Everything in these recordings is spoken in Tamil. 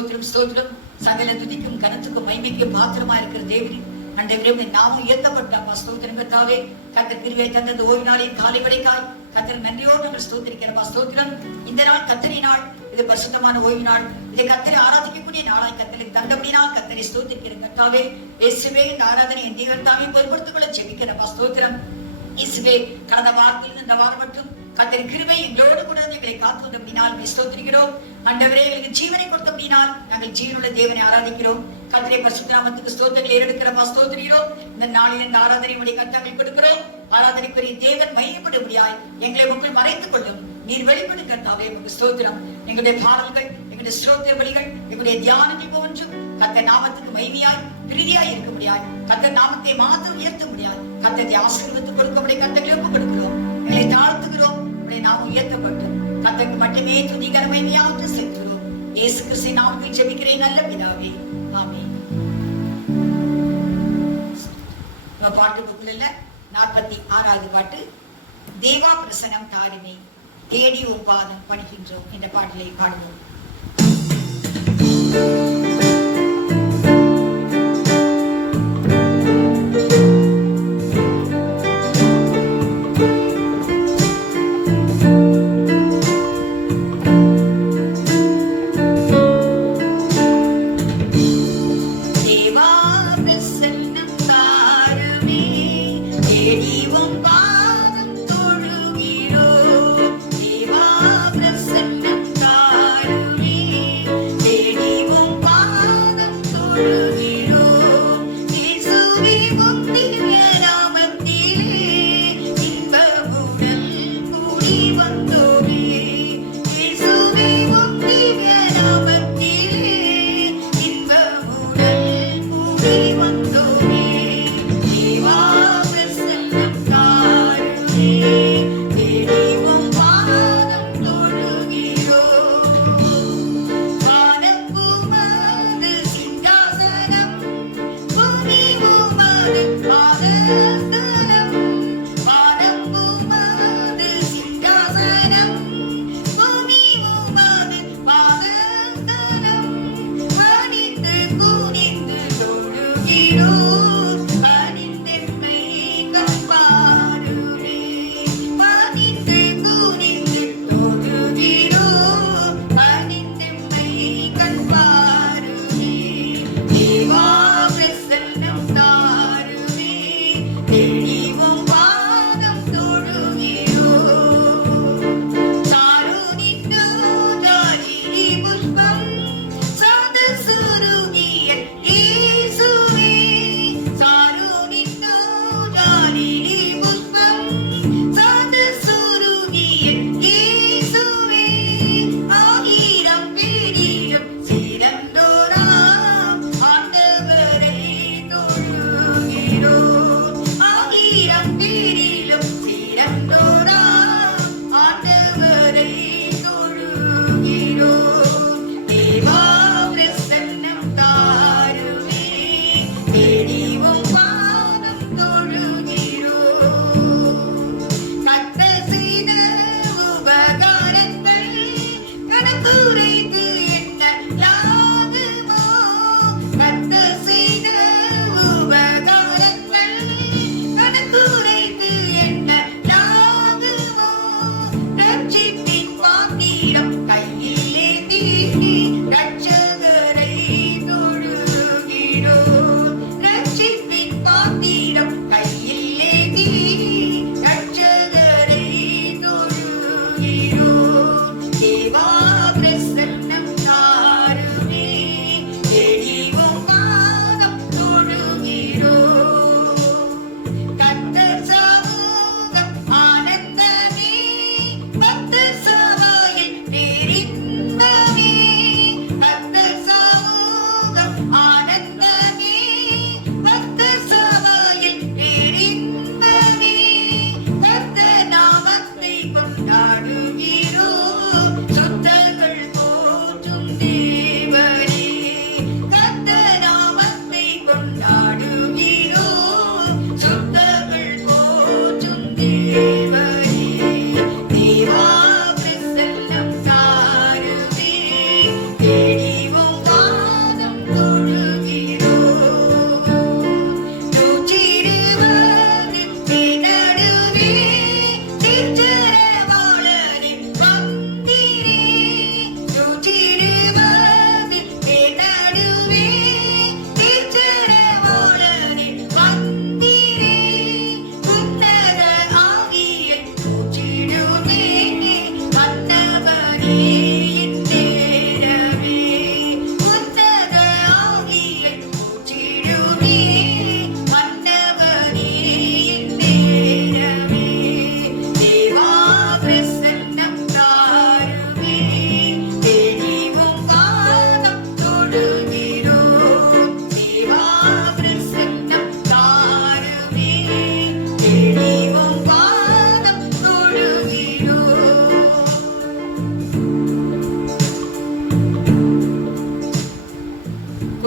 ஸ்தோத்திரம் ஸ்தோத்திரம். சகல துதிக்கும் கனத்துக்கும் மகிமைக்கும் பாத்திரமா இருக்கிற தேவனே, ஆண்டவரே நாமும் உயர்த்தப்பட்ட ஸ்தோத்திரம் கர்த்தாவே. கர்த்தர் கிருபையை தந்தது ஓய்வு நாளின் காலை வரைக்காய் கர்த்தர் நன்றியோடு நாங்கள் ஸ்தோத்திரிக்கிறோம் ஸ்தோத்திரம். இந்த நாள் கர்த்தரின் நாள், இது பரிசுத்தமான ஓய்வு நாள், இது கர்த்தரை ஆராதிக்கக்கூடிய நாளாய் கர்த்தருக்கு தந்தபடினால் கர்த்தரை ஸ்தோத்திரிக்கிறோம் கர்த்தாவே. இயேசுவே இந்த ஆராதனை என் தேவத்தாவே பொறுப்படுத்திக் கொள்ள ஜெபிக்கிறோம் ஸ்தோத்திரம். இயேசுவே கடந்த வாரத்தில் இந்த வாரம் மட்டும் கர்த்தர் கிருபை எங்களோடு கூட எங்களை காத்து வந்தபடினால் ஸ்தோத்திரிக்கிறோம். ஆண்டவரே எங்களுக்கு ஜீவனை கொடுத்தபடினால் நாங்கள் ஜீவனுள்ள தேவனை ஆராதிக்கிறோம். கர்த்தரை பரிசுத்த நாமத்துக்கு ஸ்தோத்திரங்களை ஏறெடுக்கிறோம் ஸ்தோத்திரிக்கிறோம். இந்த நாளில் இந்த ஆராதனை உடைய கர்த்தர்கள் கொடுக்கிறோம். ஆராதனைக்குரிய தேவன் மையப்படும்படியாய் எங்களை உங்கள் மறைத்துக் கொள்ளும். நீர் வெளிப்படும் கர்த்தாவே உங்க ஸ்தோத்திரம். எங்களுடைய பாடல்கள், எங்களுடைய ஸ்தோத்திர பலிகள், எங்களுடைய தியானங்கள் ஒவ்வொன்றும் கர்த்தர் நாமத்துக்கு மகிமையாய் பிரீதியாய் இருக்க முடியாது. கர்த்தர் நாமத்தை மாத்திரம் உயர்த்த முடியாது. கர்த்தரை ஆசீர்வாதத்தை கொடுக்க முடியாது. கர்த்தரை ஒப்புக் கொடுக்கிறோம், எங்களை தாழ்த்துகிறோம். உடைய நாமம் உயர்த்தப்பட்டோம். கர்த்தருக்கு மட்டுமே துதிகர மகிமையாக செலுத்துகிறோம். இயேசு கிறிஸ்துவின் நாமத்தில் ஜெபிக்கிறேன் நல்ல பிதாவே, ஆமென். பாட்டு புக்கில் 46வது பாட்டு, தேவா பிரசனம் தாருமே தேடி உன் பாதம் பணிகின்றோம் என்ற பாடலை பாடுவோம்.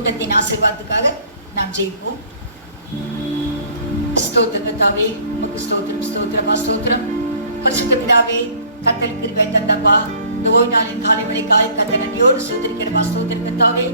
கூட்டத்தின் ஆசீர்வாதத்துக்காக நாம் ஜெயிப்போம். ஸ்தோத்திரம் கர்த்தாவே, உமக்கு ஸ்தோத்திரம், ஸ்தோத்திரமா ஸ்தோத்திரம். பரிசுத்த பிதாவே, கர்த்தர் கிருபை தந்தப்பா, இந்த ஓய்வு நாளின் காலை வேளைக்காய் கர்த்தர் நன்றியோடு ஸ்தோத்திரிக்கிறப்பா. ஸ்தோத்திரம் கர்த்தாவே,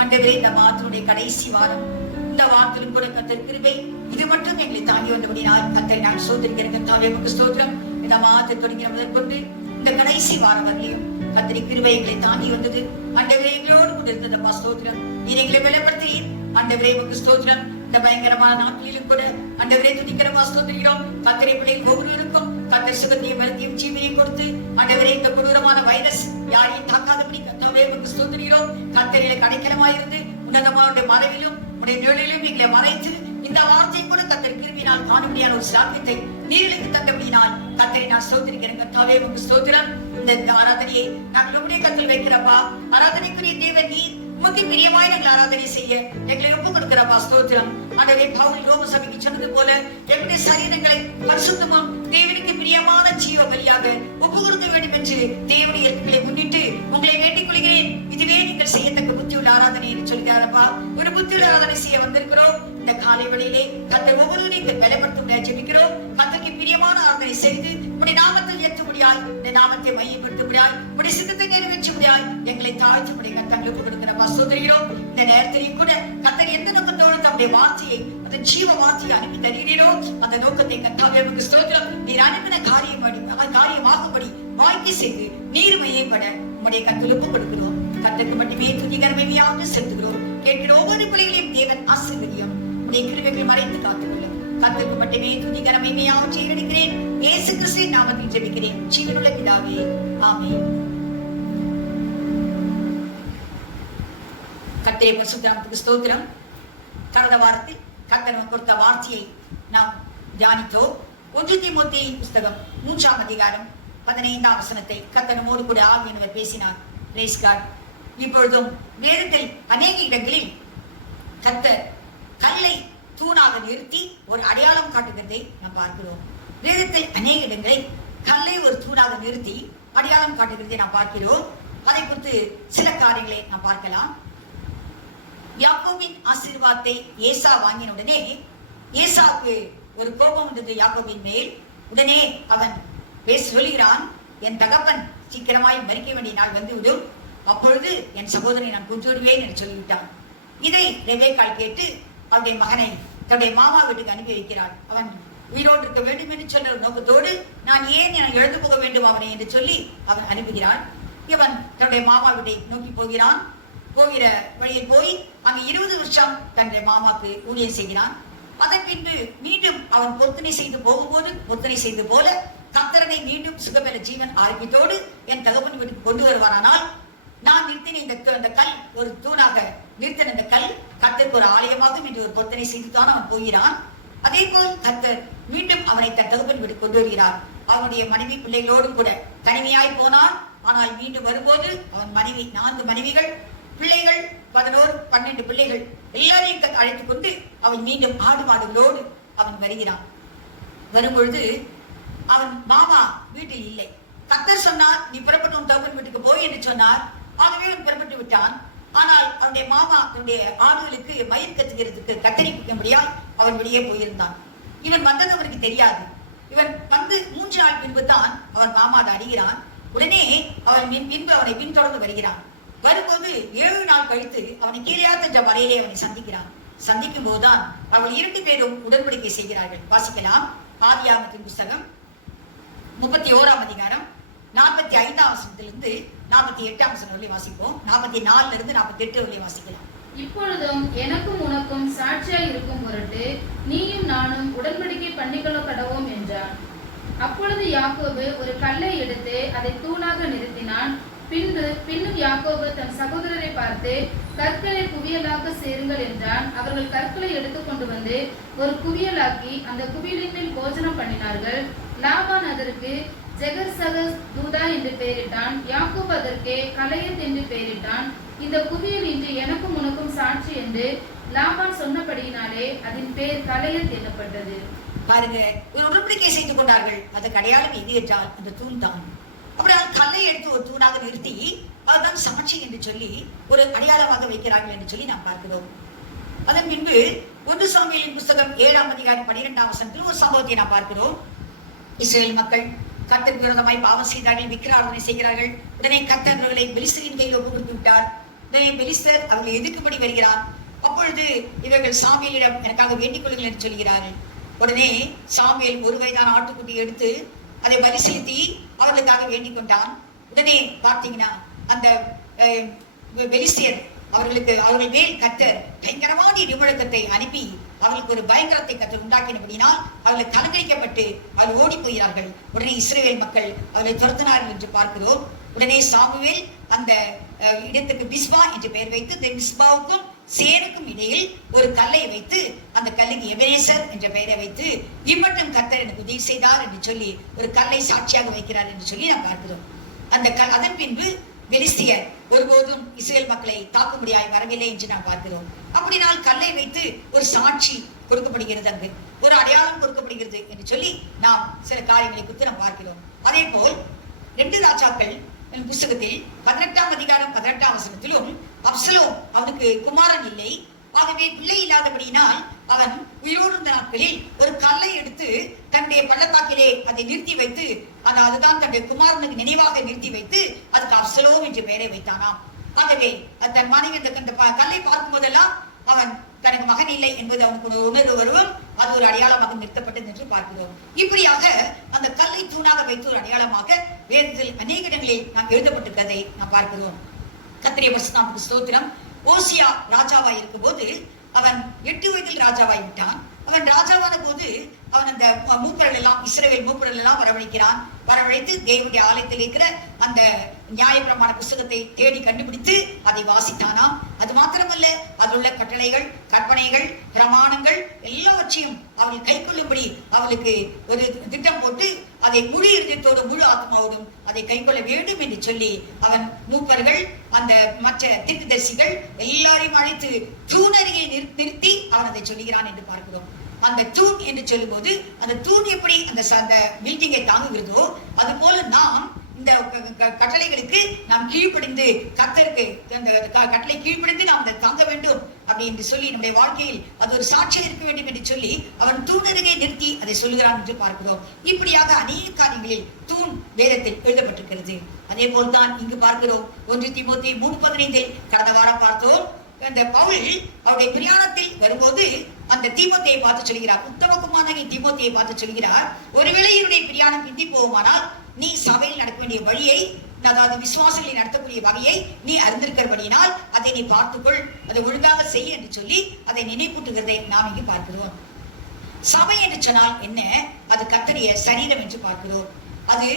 ஆண்டவரே, இந்த மாதத்தினுடைய கடைசி வாரம், இந்த வாரத்திலும் கூட கர்த்தர் கிருபை இது மட்டும் எங்களை தாங்கி வந்தபடினால் கர்த்தரை நான் ஸ்தோத்திரிக்கிறேன் கர்த்தாவே, உமக்கு ஸ்தோத்திரம். இந்த மாதத்தை தொடங்கின முதற்கொண்டு இந்த கடைசி வாரம் வரலையும் கர்த்தரி கிருபை எங்களை தாங்கி வந்தது. ஆண்டவரே, எங்களோடு கூட இருந்ததப்பா. ஸ்தோத்திரம். நீர் எங்களை பலப்படுத்தி ஆண்டவரே, உமக்கு ஸ்தோத்திரம். இந்த பயங்கரமான நாட்களிலும் கூட ஆண்டவரே துதிக்கிறப்பா. ஸ்தோத்திரிக்கிறோம். கர்த்தரை பிள்ளைகள் ஒவ்வொருவருக்கும் கர்த்தர் சுகத்தையும் பலத்தையும் ஜீவனையும் கொடுத்து ஆண்டவரே, இந்த கொடூரமான வைரஸ் யாரையும் தாக்காதபடி கர்த்தாவே உமக்கு ஸ்தோத்திரிக்கிறோம். கர்த்தரிலே கடைக்கலமாயிருந்து உன்னதமான மறைவிலும் உடைய நிழலிலும் எங்களை மறைத்து இந்த வார்த்தை கூட கர்த்தர் கிருபினால் காணும்படியான ஒரு சாத்தியத்தை நீர்களுக்கு தந்தபடினால் கர்த்தரை நான் ஸ்தோத்திரிக்கிறேன் கர்த்தாவே, உமக்கு ஸ்தோத்திரம். இந்த ஆராதனையை நாங்கள் உம்முடைய கருத்தில் வைக்கிறப்பா. ஆராதனைக்குரிய தேவன் நீர், உமக்கு பிரியமாய் நாங்கள் ஆராதனை செய்ய எங்களை ஒப்பு கொடுக்கிறப்பா. ஸ்தோத்திரம். ஆண்டவரே, பவுல் ரோம சபைக்கு சொன்னது போல எங்களுடைய சரீரங்களை பரிசுத்தமும் தேவனுக்கு பிரியமான ஜீவ பலியாக ஒப்பு கொடுக்க வேண்டும் என்று தேவனுடைய இடங்களை முன்னிட்டு உங்களை வேண்டிக் கொள்கிறேன். இதுவே நீங்கள் செய்யத்தக்க புத்தியுள்ள ஆராதனை என்று சொல்கிறாரப்பா. ஒரு புத்தியுள்ள ஆராதனை செய்ய வந்திருக்கிறோம். இந்த காலை வேளையிலே கர்த்தர் ஒவ்வொருவரையும் பலப்படுத்த ஜெபிக்கிறோம். கர்த்தருக்கு பிரியமான ஆராதனை செய்து உடைய நாமத்தில் ஏற்ற முடியாய், இந்த நாமத்தை மையப்படுத்த முடியாய், உடைய சித்தத்தை நிறைவேற்ற முடியாய் எங்களை தாழ்த்து முடிய கர்த்தங்களுக்கு கொடுக்கிறப்பா. ஸ்தோத்திரிக்கிறோம். இந்த நேரத்திலேயும் கூட கர்த்தர் எந்த நோக்கத்தோடு தம்முடைய வார்த்தையை, அந்த ஜீவ வார்த்தையை அனுப்பி தருகிறீரோ அந்த நோக்கத்தை கர்த்தாவே உமக்கு ஸ்தோத்திரம். நீர் அனுப்பின காரியமாகும்படி வாய்க்கு செய்து நீர் மையப்பட உம்முடைய கர்த்தருக்கு ஒப்பு கொடுக்கிறோம். கர்த்தருக்கு மட்டுமே துதி கர்மமையாக செலுத்துகிறோம். கேட்கிற ஒவ்வொரு பிள்ளைகளையும் தேவன் ஆசீர்வதியும் உடைய கிருபைகள் மறைத்து காத்துக்கொள்ளும். கர்த்தருக்கு மட்டுமே துதி கர்மமையாக செய்கிறேன். இயேசு கிறிஸ்துவின் நாமத்தில் ஜெபிக்கிறேன் ஜீவனுள்ள பிதாவே, ஆமென். கர்த்தருடைய பரிசுத்த நாமத்துக்கு ஸ்தோத்திரம். கடந்த வாரத்தில் கர்த்தர் நமக்கு கொடுத்த வார்த்தையை நாம் தியானித்தோம். 1 தீமோத்தேயு புஸ்தகம் 3ஆம் அதிகாரம் 15ஆம் வசனத்தை கர்த்தர் நம்மோடு கூட ஆவியானவர் பேசினார். Praise God. இப்பொழுதும் வேதத்தில் அநேக இடங்களில் கர்த்தர் கல்லை தூணாக நிறுத்தி ஒரு அடையாளம் காட்டுகிறதை நாம் பார்க்கிறோம். வேதத்தில் அநேக இடங்களில் கல்லை ஒரு தூணாக நிறுத்தி அடையாளம் காட்டுகிறதை நாம் பார்க்கிறோம். அதை குறித்து சில காரியங்களை நாம் பார்க்கலாம். யாக்கோபின் ஆசீர்வாதத்தை ஏசா வாங்கின உடனே ஏசாவுக்கு ஒரு கோபம் வந்தது யாக்கோபின் மேல். உடனே அவன் சொல்கிறான், என் தகப்பன் சீக்கிரமாய் மரிக்க வேண்டிய நாள் வந்துவிடும், அப்பொழுது என் சகோதரனை நான் கொன்று விடுவேன் என்று சொல்லிவிட்டான். இதை ரெபேக்காள் கேட்டு அவருடைய மகனை தன்னுடைய மாமா வீட்டுக்கு அனுப்பி வைக்கிறாள். அவன் உயிரோடு இருக்க வேண்டும் என்று சொன்ன நோக்கத்தோடு நான் ஏன் எழுந்து போக வேண்டும் அவனை என்று சொல்லி அவன் அனுப்புகிறான். இவன் தன்னுடைய மாமா வீட்டை நோக்கி போகிறான். போகிற வழியில் போய் அங்கு 20 வருஷம் தன்னுடைய மாமாக்கு ஊழியம் செய்கிறான். அதன் பின்பு மீண்டும் அவன் பொருத்தனை செய்து போகும்போது பொருத்தனை செய்து போல கர்த்தரனை மீண்டும் சுகபல ஜீவன் ஆரோக்கியத்தோடு என் தகப்பன் வீட்டுக்கு கொண்டு வருவாரானால் நான் நிறுத்தின இந்த கல் ஒரு தூணாக நிறுத்தின இந்த கல் கர்த்தருக்கு ஒரு ஆலயமாகும் என்று ஒரு பொருத்தனை செய்துதான் அவன் போகிறான். அதே போல் கர்த்தர் மீண்டும் அவனை தன் தகப்பன் வீட்டுக்கு கொண்டு வருகிறார். அவனுடைய மனைவி பிள்ளைகளோடு கூட தனிமையாய் போனான். ஆனால் மீண்டும் வரும்போது அவன் மனைவி 4 மனைவிகள், பிள்ளைகள் 11-12 பிள்ளைகள் எல்லாரையும் அழைத்துக் கொண்டு அவன் மீண்டும் ஆடு மாடுகளோடு அவன் வருகிறான். வரும்பொழுது அவன் மாமா வீட்டில் இல்லை. கர்த்தர் சொன்னார், நீ புறப்பட்டு உன் தகப்பன் வீட்டுக்கு போய் என்று சொன்னார். ஆகவே அவன் புறப்பட்டு விட்டான். ஆனால் அவனுடைய மாமா தன்னுடைய ஆடுகளுக்கு மயிர் கத்துகிறதுக்கு கத்தரி பிடிக்கும்படியால் அவன் வெளியே போயிருந்தான். இவன் வந்தது அவனுக்கு தெரியாது. இவன் வந்து 3 நாள் பின்பு தான் அவன் மாமா அதை அறிகிறான். உடனே அவன் பின்பு அவனை பின்தொடர்ந்து வருகிறான். வரும்போது 7 நாள் கழித்து அவனை கீழையாத்த என்ற மலையிலே அவனை சந்திக்கிறான். சந்திக்கும் போதுதான் அவள் 2 பேரும் உடன்படிக்கை செய்கிறார்கள். வாசிக்கலாம். ஆதியாகமத்தின் புஸ்தகம் 31ஆம் அதிகாரம் 45ஆம் வசனத்திலிருந்து 48ஆம் வசனம் வரை வாசிப்போம். 44 இருந்து 48 வரை வாசிக்கலாம். இப்பொழுதும் எனக்கும் உனக்கும் சாட்சியாய் இருக்கும் பொருட்டு நீயும் நானும் உடன்படிக்கை பண்ணிக்கொள்ள கடவோம் என்றான். அப்பொழுது யாக்கோபு ஒரு கல்லை எடுத்து அதை தூணாக நிறுத்தினான். பின்னும் யாக்கோபு தன் சகோதரரை பார்த்து, கற்களை குவியலாக சேருங்கள் என்றான். அவர்கள் கற்களை எடுத்துக் கொண்டு வந்து ஒரு குவியலாக்கி அந்த குவியலின் மேல் போஜனம் பண்ணினார்கள். லாபான் அதற்கு ஜெகர்சகஸ் தூதா என்று பெயரிட்டான். யாக்கோபு அதற்கு கலையத் என்று பெயரிட்டான். இந்த குவியல் இன்று எனக்கும் உனக்கும் சாட்சி என்று லாபான் சொன்னபடியினாலே அதன் பேர் கலையத் எனப்பட்டது. பாருங்க, ஒரு உடன்படிக்கை செய்து கொண்டார்கள். அதற்கு அடையாளம் எது என்றால் அந்த தூண் தான். அப்புறம் கல்லை எடுத்து ஒரு தூணாக நிறுத்தி அதுதான் சாட்சி என்று சொல்லி ஒரு அடையாளமாக வைக்கிறார்கள் என்று சொல்லி நாம் பார்க்கிறோம். அதன் பின்பு 1 சாமுவேலின் புஸ்தகம் 7ஆம் அதிகாரம் 12ஆம் வசனத்தில் ஒரு சம்பவத்தை நாம் பார்க்கிறோம். இஸ்ரேல் மக்கள் கர்த்தருக்கு விரோதமாய் பாவம் செய்தார்கள், விக்கிராராதனை செய்கிறார்கள். உடனே கர்த்தர் அவர்களை பெலிஸ்தரின் கையில் ஒப்பு கொடுத்து விட்டார். உடனே பெலிஸ்தர் அவர்களை எதிர்க்கும்படி வருகிறார். அப்பொழுது இவர்கள் சாமுவேலிடம் எனக்காக வேண்டிக் கொள்ளுங்கள் என்று சொல்கிறார்கள். உடனே சாமுவேல் 1 வயதான ஆட்டுக்குட்டி எடுத்து அதை பலி செலுத்தி அவர்களுக்காக வேண்டிக் கொண்டான். உடனே பார்த்தீங்கன்னா அந்த பெலிஸ்தியர் அவர்கள் மேல் கர்த்தர் பயங்கரமான இடிமுழக்கத்தை அனுப்பி அவர்களுக்கு ஒரு பயங்கரத்தை கர்த்தர் உண்டாக்கினபடினால் அவர்கள் கலங்கரிக்கப்பட்டு அவர்கள் ஓடி போகிறார்கள். உடனே இஸ்ரவேல் மக்கள் அவர்களை துரத்தினார்கள் என்று பார்க்கிறோம். உடனே சாமுவேல் அந்த இடத்துக்கு மிஸ்பா என்று பெயர் வைத்து இந்த மிஸ்பாவுக்கும் சேனுக்கும் இடையில் ஒரு கல்லை வைத்து அந்த கல்லுக்கு எபெனேசர் என்ற பெயரை வைத்து இம்மட்டும் கர்த்தர் எனக்கு உதவி செய்தார் என்று சொல்லி ஒரு கல்லை சாட்சியாக வைக்கிறார் என்று சொல்லி நாம் பார்க்கிறோம். அதன் பின்பு பெலிஸ்தியர் ஒருபோதும் இஸ்ரேல் மக்களை தாக்கும்படியாய் வரவில்லை என்று நாம் பார்க்கிறோம். அப்படினால் கல்லை வைத்து ஒரு சாட்சி கொடுக்கப்படுகிறது, அங்கு ஒரு அடையாளம் கொடுக்கப்படுகிறது என்று சொல்லி நாம் சில காரியங்களை குறித்து நாம் பார்க்கிறோம். அதே போல் 2 ராஜாக்கள் புஸ்தகத்தில் 18ஆம் அதிகாரம் 18ஆம் வசனத்திலும் அப்சலோம் அவனுக்கு குமாரன் இல்லை, ஆகவே பிள்ளை இல்லாதபடியினால் அவன் உயிரோடு இருந்த நாட்களில் ஒரு கல்லை எடுத்து தன்னுடைய பள்ளத்தாக்கிலே அதை நிறுத்தி வைத்து அதுதான் தன்னுடைய குமாரனுக்கு நினைவாக நிறுத்தி வைத்து அதுக்கு அப்சலோம் என்று பெயரை வைத்தானாம். ஆகவே தன் மனைவி அந்த கல்லை பார்க்கும் போதெல்லாம் அவன் தனக்கு மகன் இல்லை என்பது அவனுக்கு ஒரு உணர்வு வருவோம், அது ஒரு அடையாளமாக நிறுத்தப்பட்டது என்று பார்க்கிறோம். இப்படியாக அந்த கல்லை தூணாக வைத்து ஒரு அடையாளமாக வேதத்தில் அநேக இடங்களில் நாம் எழுதப்பட்டிருக்கிறதை நாம் பார்க்கிறோம். கர்த்தருடைய பரிசுத்தத்திற்கு ஸ்தோத்திரம். ஓசியா ராஜாவாய் இருக்கும் போது அவன் 8 வயதில் ராஜாவாய் விட்டான். அவன் ராஜாவான போது அவன் அந்த மூப்பர்கள் எல்லாம் இஸ்ரவேல் மூப்பர்கள் எல்லாம் வரவழைத்து தேவனுடைய ஆலயத்தில் இருக்கிற அந்த நியாயப்பிரமாண புஸ்தகத்தை தேடி கண்டுபிடித்து அதை வாசித்தானாம். அது மாத்திரமல்ல, அதிலுள்ள கட்டளைகள், கற்பனைகள், பிரமாணங்கள் எல்லாவற்றையும் அவர்கள் கை கொள்ளும்படி அவளுக்கு ஒரு திட்டம் போட்டு அதை முழு இருதயத்தோடு முழு ஆத்மாவோடும் அதை கை கொள்ள வேண்டும் என்று சொல்லி அவன் மூப்பர்கள் அந்த மற்ற தீர்க்கதரிசிகள் எல்லாரையும் அழைத்து தூணருகே நிறுத்தி அவன் அதை சொல்லுகிறான் என்று பார்க்கிறோம். அந்த தூண் என்று சொல்லும் போது அந்த தூண் எப்படி அந்த பில்டிங்கை தாங்குகிறதோ அது போல நாம் இந்த கட்டளைகளுக்கு நாம் கீழ்ப்படிந்து கர்த்தருக்கு அந்த கட்டளை கீழ்ப்படிந்து நாம் அதை தாங்க வேண்டும் அப்படி என்று சொல்லி நம்முடைய வாழ்க்கையில் அது ஒரு சாட்சியம் இருக்க வேண்டும் என்று சொல்லி அவன் தூணருகே நிறுத்தி அதை சொல்லுகிறான் என்று பார்க்கிறோம். இப்படியாக அநேக காரியங்களில் தூண் வேதத்தில் எழுதப்பட்டிருக்கிறது. அதே போல்தான் இங்கு பார்க்கிறோம். 1 தீமோத்தேயு 3:15 கடந்த வாரம் பார்த்தோம். அந்த பவுல் அவருடைய பிரயாணத்தில் வரும்போது அந்த தீமோத்தேயை பார்த்து சொல்கிறார், உத்தமகுமாரனாகிய தீமோத்தேயை பார்த்து சொல்கிறார், ஒருவேளை என்னுடைய பிரயாணம் பிந்தி போகுமானால் நீ சபையில் நடக்க வேண்டிய வழியை, அதாவது விசுவாசங்களை நடத்தக்கூடிய வகையை நீ அறிந்திருக்கிறபடியினால் அதை நீ பார்த்துக்கொள், அதை ஒழுங்காக செய் என்று சொல்லி அதை நினைப்பூட்டுகிறதை நாம் இங்கு பார்க்கிறோம். சபை என்று சொன்னால் என்ன? அது கர்த்தருடைய சரீரம் என்று பார்க்கிறோம். அது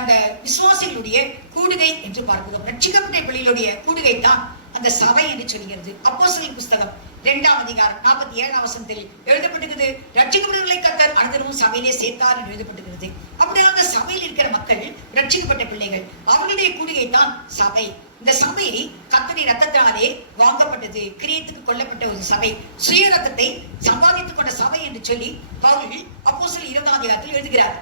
அந்த விசுவாசிகளுடைய கூடுகை என்று பார்க்கிறோம். ரட்சிக்கப்பட்ட பிள்ளைகளுடைய கூடுகை தான் அந்த சபை என்று சொல்கிறது. அப்போஸ்தலர் புஸ்தகம் 2ஆம் அதிகாரம் 47ஆம் வசனத்தில் எழுதப்பட்டிருக்கிறது, ரட்சிக்கப்பட்டவர்களை கர்த்தர் அனுதினமும் சபையிலே சேர்த்தார் என்று எழுதப்பட்டிருக்கிறது. அப்படியே அந்த சபையில் இருக்கிற மக்கள் ரட்சிக்கப்பட்ட பிள்ளைகள், அவர்களுடைய கூடுகை தான் சபை. இந்த சபை கர்த்தருடைய ரத்தத்தினாலே வாங்கப்பட்டது, கிரியத்துக்கு கொல்லப்பட்ட ஒரு சபை, சுய ரத்தத்தை சம்பாதித்துக் கொண்ட சபை என்று சொல்லி பவுல் அப்போஸ்தலர் 20ஆம் அதிகாரத்தில் எழுதுகிறார்.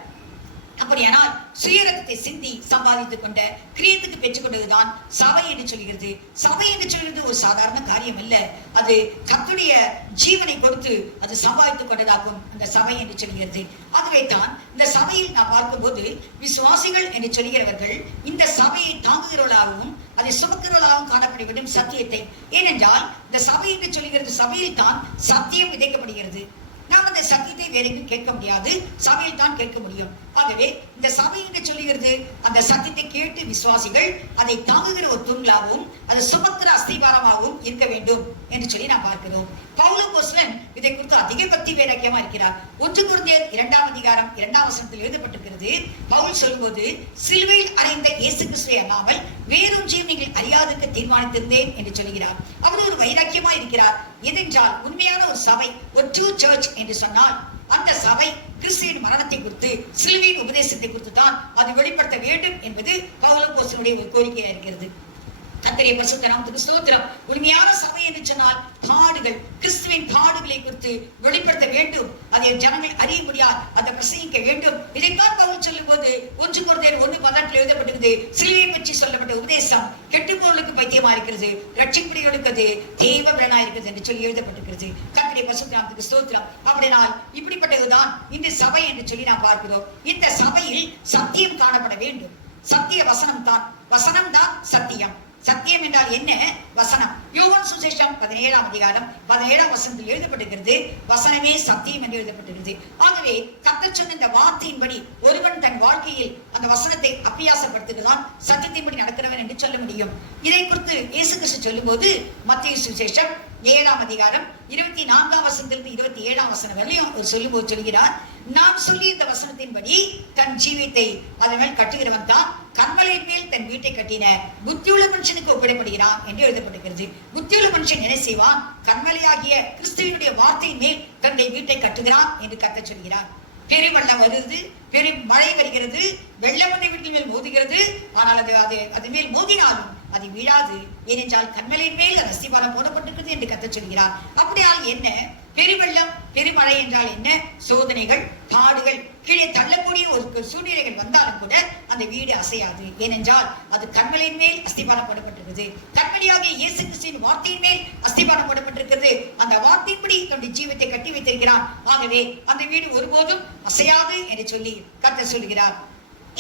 அப்படியானால் சுயரகத்தை சிந்தி சம்பாதித்துக் கொண்ட கிரியத்துக்கு பெற்றுக் கொண்டதுதான் சபை என்று சொல்கிறது. சபை என்று சொல்கிறது ஒரு சாதாரண காரியம் அல்ல, அது கர்த்தருடைய ஜீவனை கொடுத்து அது சம்பாதித்துக் கொண்டதாகும் அந்த சபை என்று சொல்கிறது. ஆகவே தான் இந்த சபையில் நாம் பார்க்கும்போது விசுவாசிகள் என்று சொல்கிறவர்கள் இந்த சபையை தாங்குகிறவர்களாகவும் அதை சுமக்கிறவர்களாகவும் காணப்பட வேண்டும் சத்தியத்தை. ஏனென்றால் இந்த சபை என்று சொல்கிறது, சபையில் தான் சத்தியம் விதைக்கப்படுகிறது. நாம் அந்த சத்தியத்தை வேற எங்கும் கேட்க முடியாது, சபையில் தான் கேட்க முடியும். ஆகவே இந்த சபை என்று சொல்லுகிறது, அந்த சத்தியத்தை கேட்டு விசுவாசிகள் அதை தாங்குகிற ஒரு தூண்களாகவும் அதை சுமக்கிற அஸ்திபாரமாகவும் இருக்க வேண்டும் என்று சொல்லி நாம் பார்க்கிறோம். பவுல் அப்போஸ்தலன் இதை குறித்து அதிக பக்தி வைராக்கியமா இருக்கிறார். 1 கொரிந்தியர் 2ஆம் அதிகாரம் 2ஆம் வசனத்தில் எழுதப்பட்டிருக்கிறது. பவுல் சொல்லும்போது, சிலுவையில் அறைந்த இயேசு கிறிஸ்துவை அல்லாமல் வேறொன்றையும் நீங்கள் அறியாதற்கு தீர்மானித்திருந்தேன் என்று சொல்கிறார். அவர் ஒரு வைராக்கியமா இருக்கிறார். எதென்றால் உண்மையான ஒரு சபை, ஒரு ட்ரூ சர்ச் என்று சொன்னால் அந்த சபை கிறிஸ்துவின் மரணத்தை குறித்து, சிலுவையின் உபதேசத்தை குறித்து தான் அது வெளிப்படுத்த வேண்டும் என்பது பவுல் அப்போஸ்தலனுடைய ஒரு கோரிக்கையா இருக்கிறது. கர்த்தருடைய பரிசுத்த நாமத்துக்கு ஸ்தோத்திரம். உண்மையான சபை என்று சொன்னால் பாடு பாடுகள், கிறிஸ்துவின் பாடுகளை குறித்து வெளிப்படுத்த வேண்டும். அதை ஜனங்கள் அறியும்படியா அதை பிரசங்கிக்க வேண்டும். இதைத்தான் பவுல் சொல்லும் போது 1 கொரிந்தியர் 1:18 எழுதப்பட்டிருக்கிறது. சிலுவையை பற்றி சொல்லப்பட்ட உபதேசம் கெட்டுப்போர்களுக்கு பைத்தியமா இருக்கிறது, ரட்சிப்புடையவர்களுக்கு அது தேவ பலனா இருக்கிறது என்று சொல்லி எழுதப்பட்டிருக்கிறது. கர்த்தருடைய பரிசுத்த நாமத்துக்கு ஸ்தோத்திரம். அப்படினால் இப்படிப்பட்டதுதான் இந்த சபை என்று சொல்லி நாம் பார்க்கிறோம். இந்த சபையில் சத்தியம் காணப்பட வேண்டும். சத்திய வசனம் தான், வசனம் தான் சத்தியம். சத்தியம் என்றால் என்ன? வசனம். யோவான் சுவிசேஷம் 17ஆம் அதிகாரம் 17ஆம் வசனத்தில் எழுதப்பட்டிருக்கிறது, வசனமே சத்தியம் என்று எழுதப்பட்டிருக்கிறது. ஆகவே கர்த்தர் சொன்ன இந்த வார்த்தையின்படி ஒருவன் தன் வாழ்க்கையில் அந்த வசனத்தை அபியாசப்படுத்துகிறான், சத்தியத்தின்படி நடக்கிறவன் என்று சொல்ல முடியும். இதை குறித்து இயேசு கிறிஸ்து சொல்லும் போது மத்தேயு சுவிசேஷம் 7ஆம் அதிகாரம் 24ஆம் வசனத்திலிருந்து 27ஆம் வசனம் வரையும் சொல்லும் போது சொல்கிறார், நான் சொல்லி இந்த வசனத்தின்படி தன் ஜீவியத்தை அதன் மேல் கட்டுகிறவன் தான் கன்மலையின் மேல் தன் வீட்டை கட்டின புத்தியுள்ள மனுஷனுக்கு ஒப்பிடப்படுகிறான் என்று எழுதப்பட்டிருக்கிறது. புத்தியுள்ள மனுஷன் என்ன செய்வான்? கன்மலையாகிய கிறிஸ்துவினுடைய வார்த்தையின் மேல் தன்னுடைய வீட்டை கட்டுகிறான் என்று கர்த்தர் சொல்கிறார். பெருவெள்ளம் வருது, பெரும் மழை வருகிறது, வெள்ளம் வந்து வீட்டின் மேல் மோதுகிறது. ஆனால் அது மேல் மோதினாலும் அது வீழாது, ஏனென்றால் கன்மலையின் மேல் அஸ்திபாரம் போடப்பட்டிருக்கிறது என்று கர்த்தர் சொல்கிறார். அப்படியால் என்ன? பெருவெள்ளம், பெருமழை என்றால் என்ன? சோதனைகள், பாடுகள், கீழே தள்ளக்கூடிய ஒரு சூழ்நிலைகள் வந்தாலும் கூட அந்த வீடு அசையாது. ஏனென்றால் அது கன்மலையின் மேல் அஸ்திபாரம் போடப்பட்டிருக்கிறது. கன்மலையாகிய இயேசு கிறிஸ்துவின் வார்த்தையின் மேல் அஸ்திபாரம் போடப்பட்டிருக்கிறது. அந்த வார்த்தையின்படி தன்னுடைய ஜீவத்தை கட்டி வைத்திருக்கிறான். ஆகவே அந்த வீடு ஒருபோதும் அசையாது என்று சொல்லி கர்த்தர் சொல்கிறார்.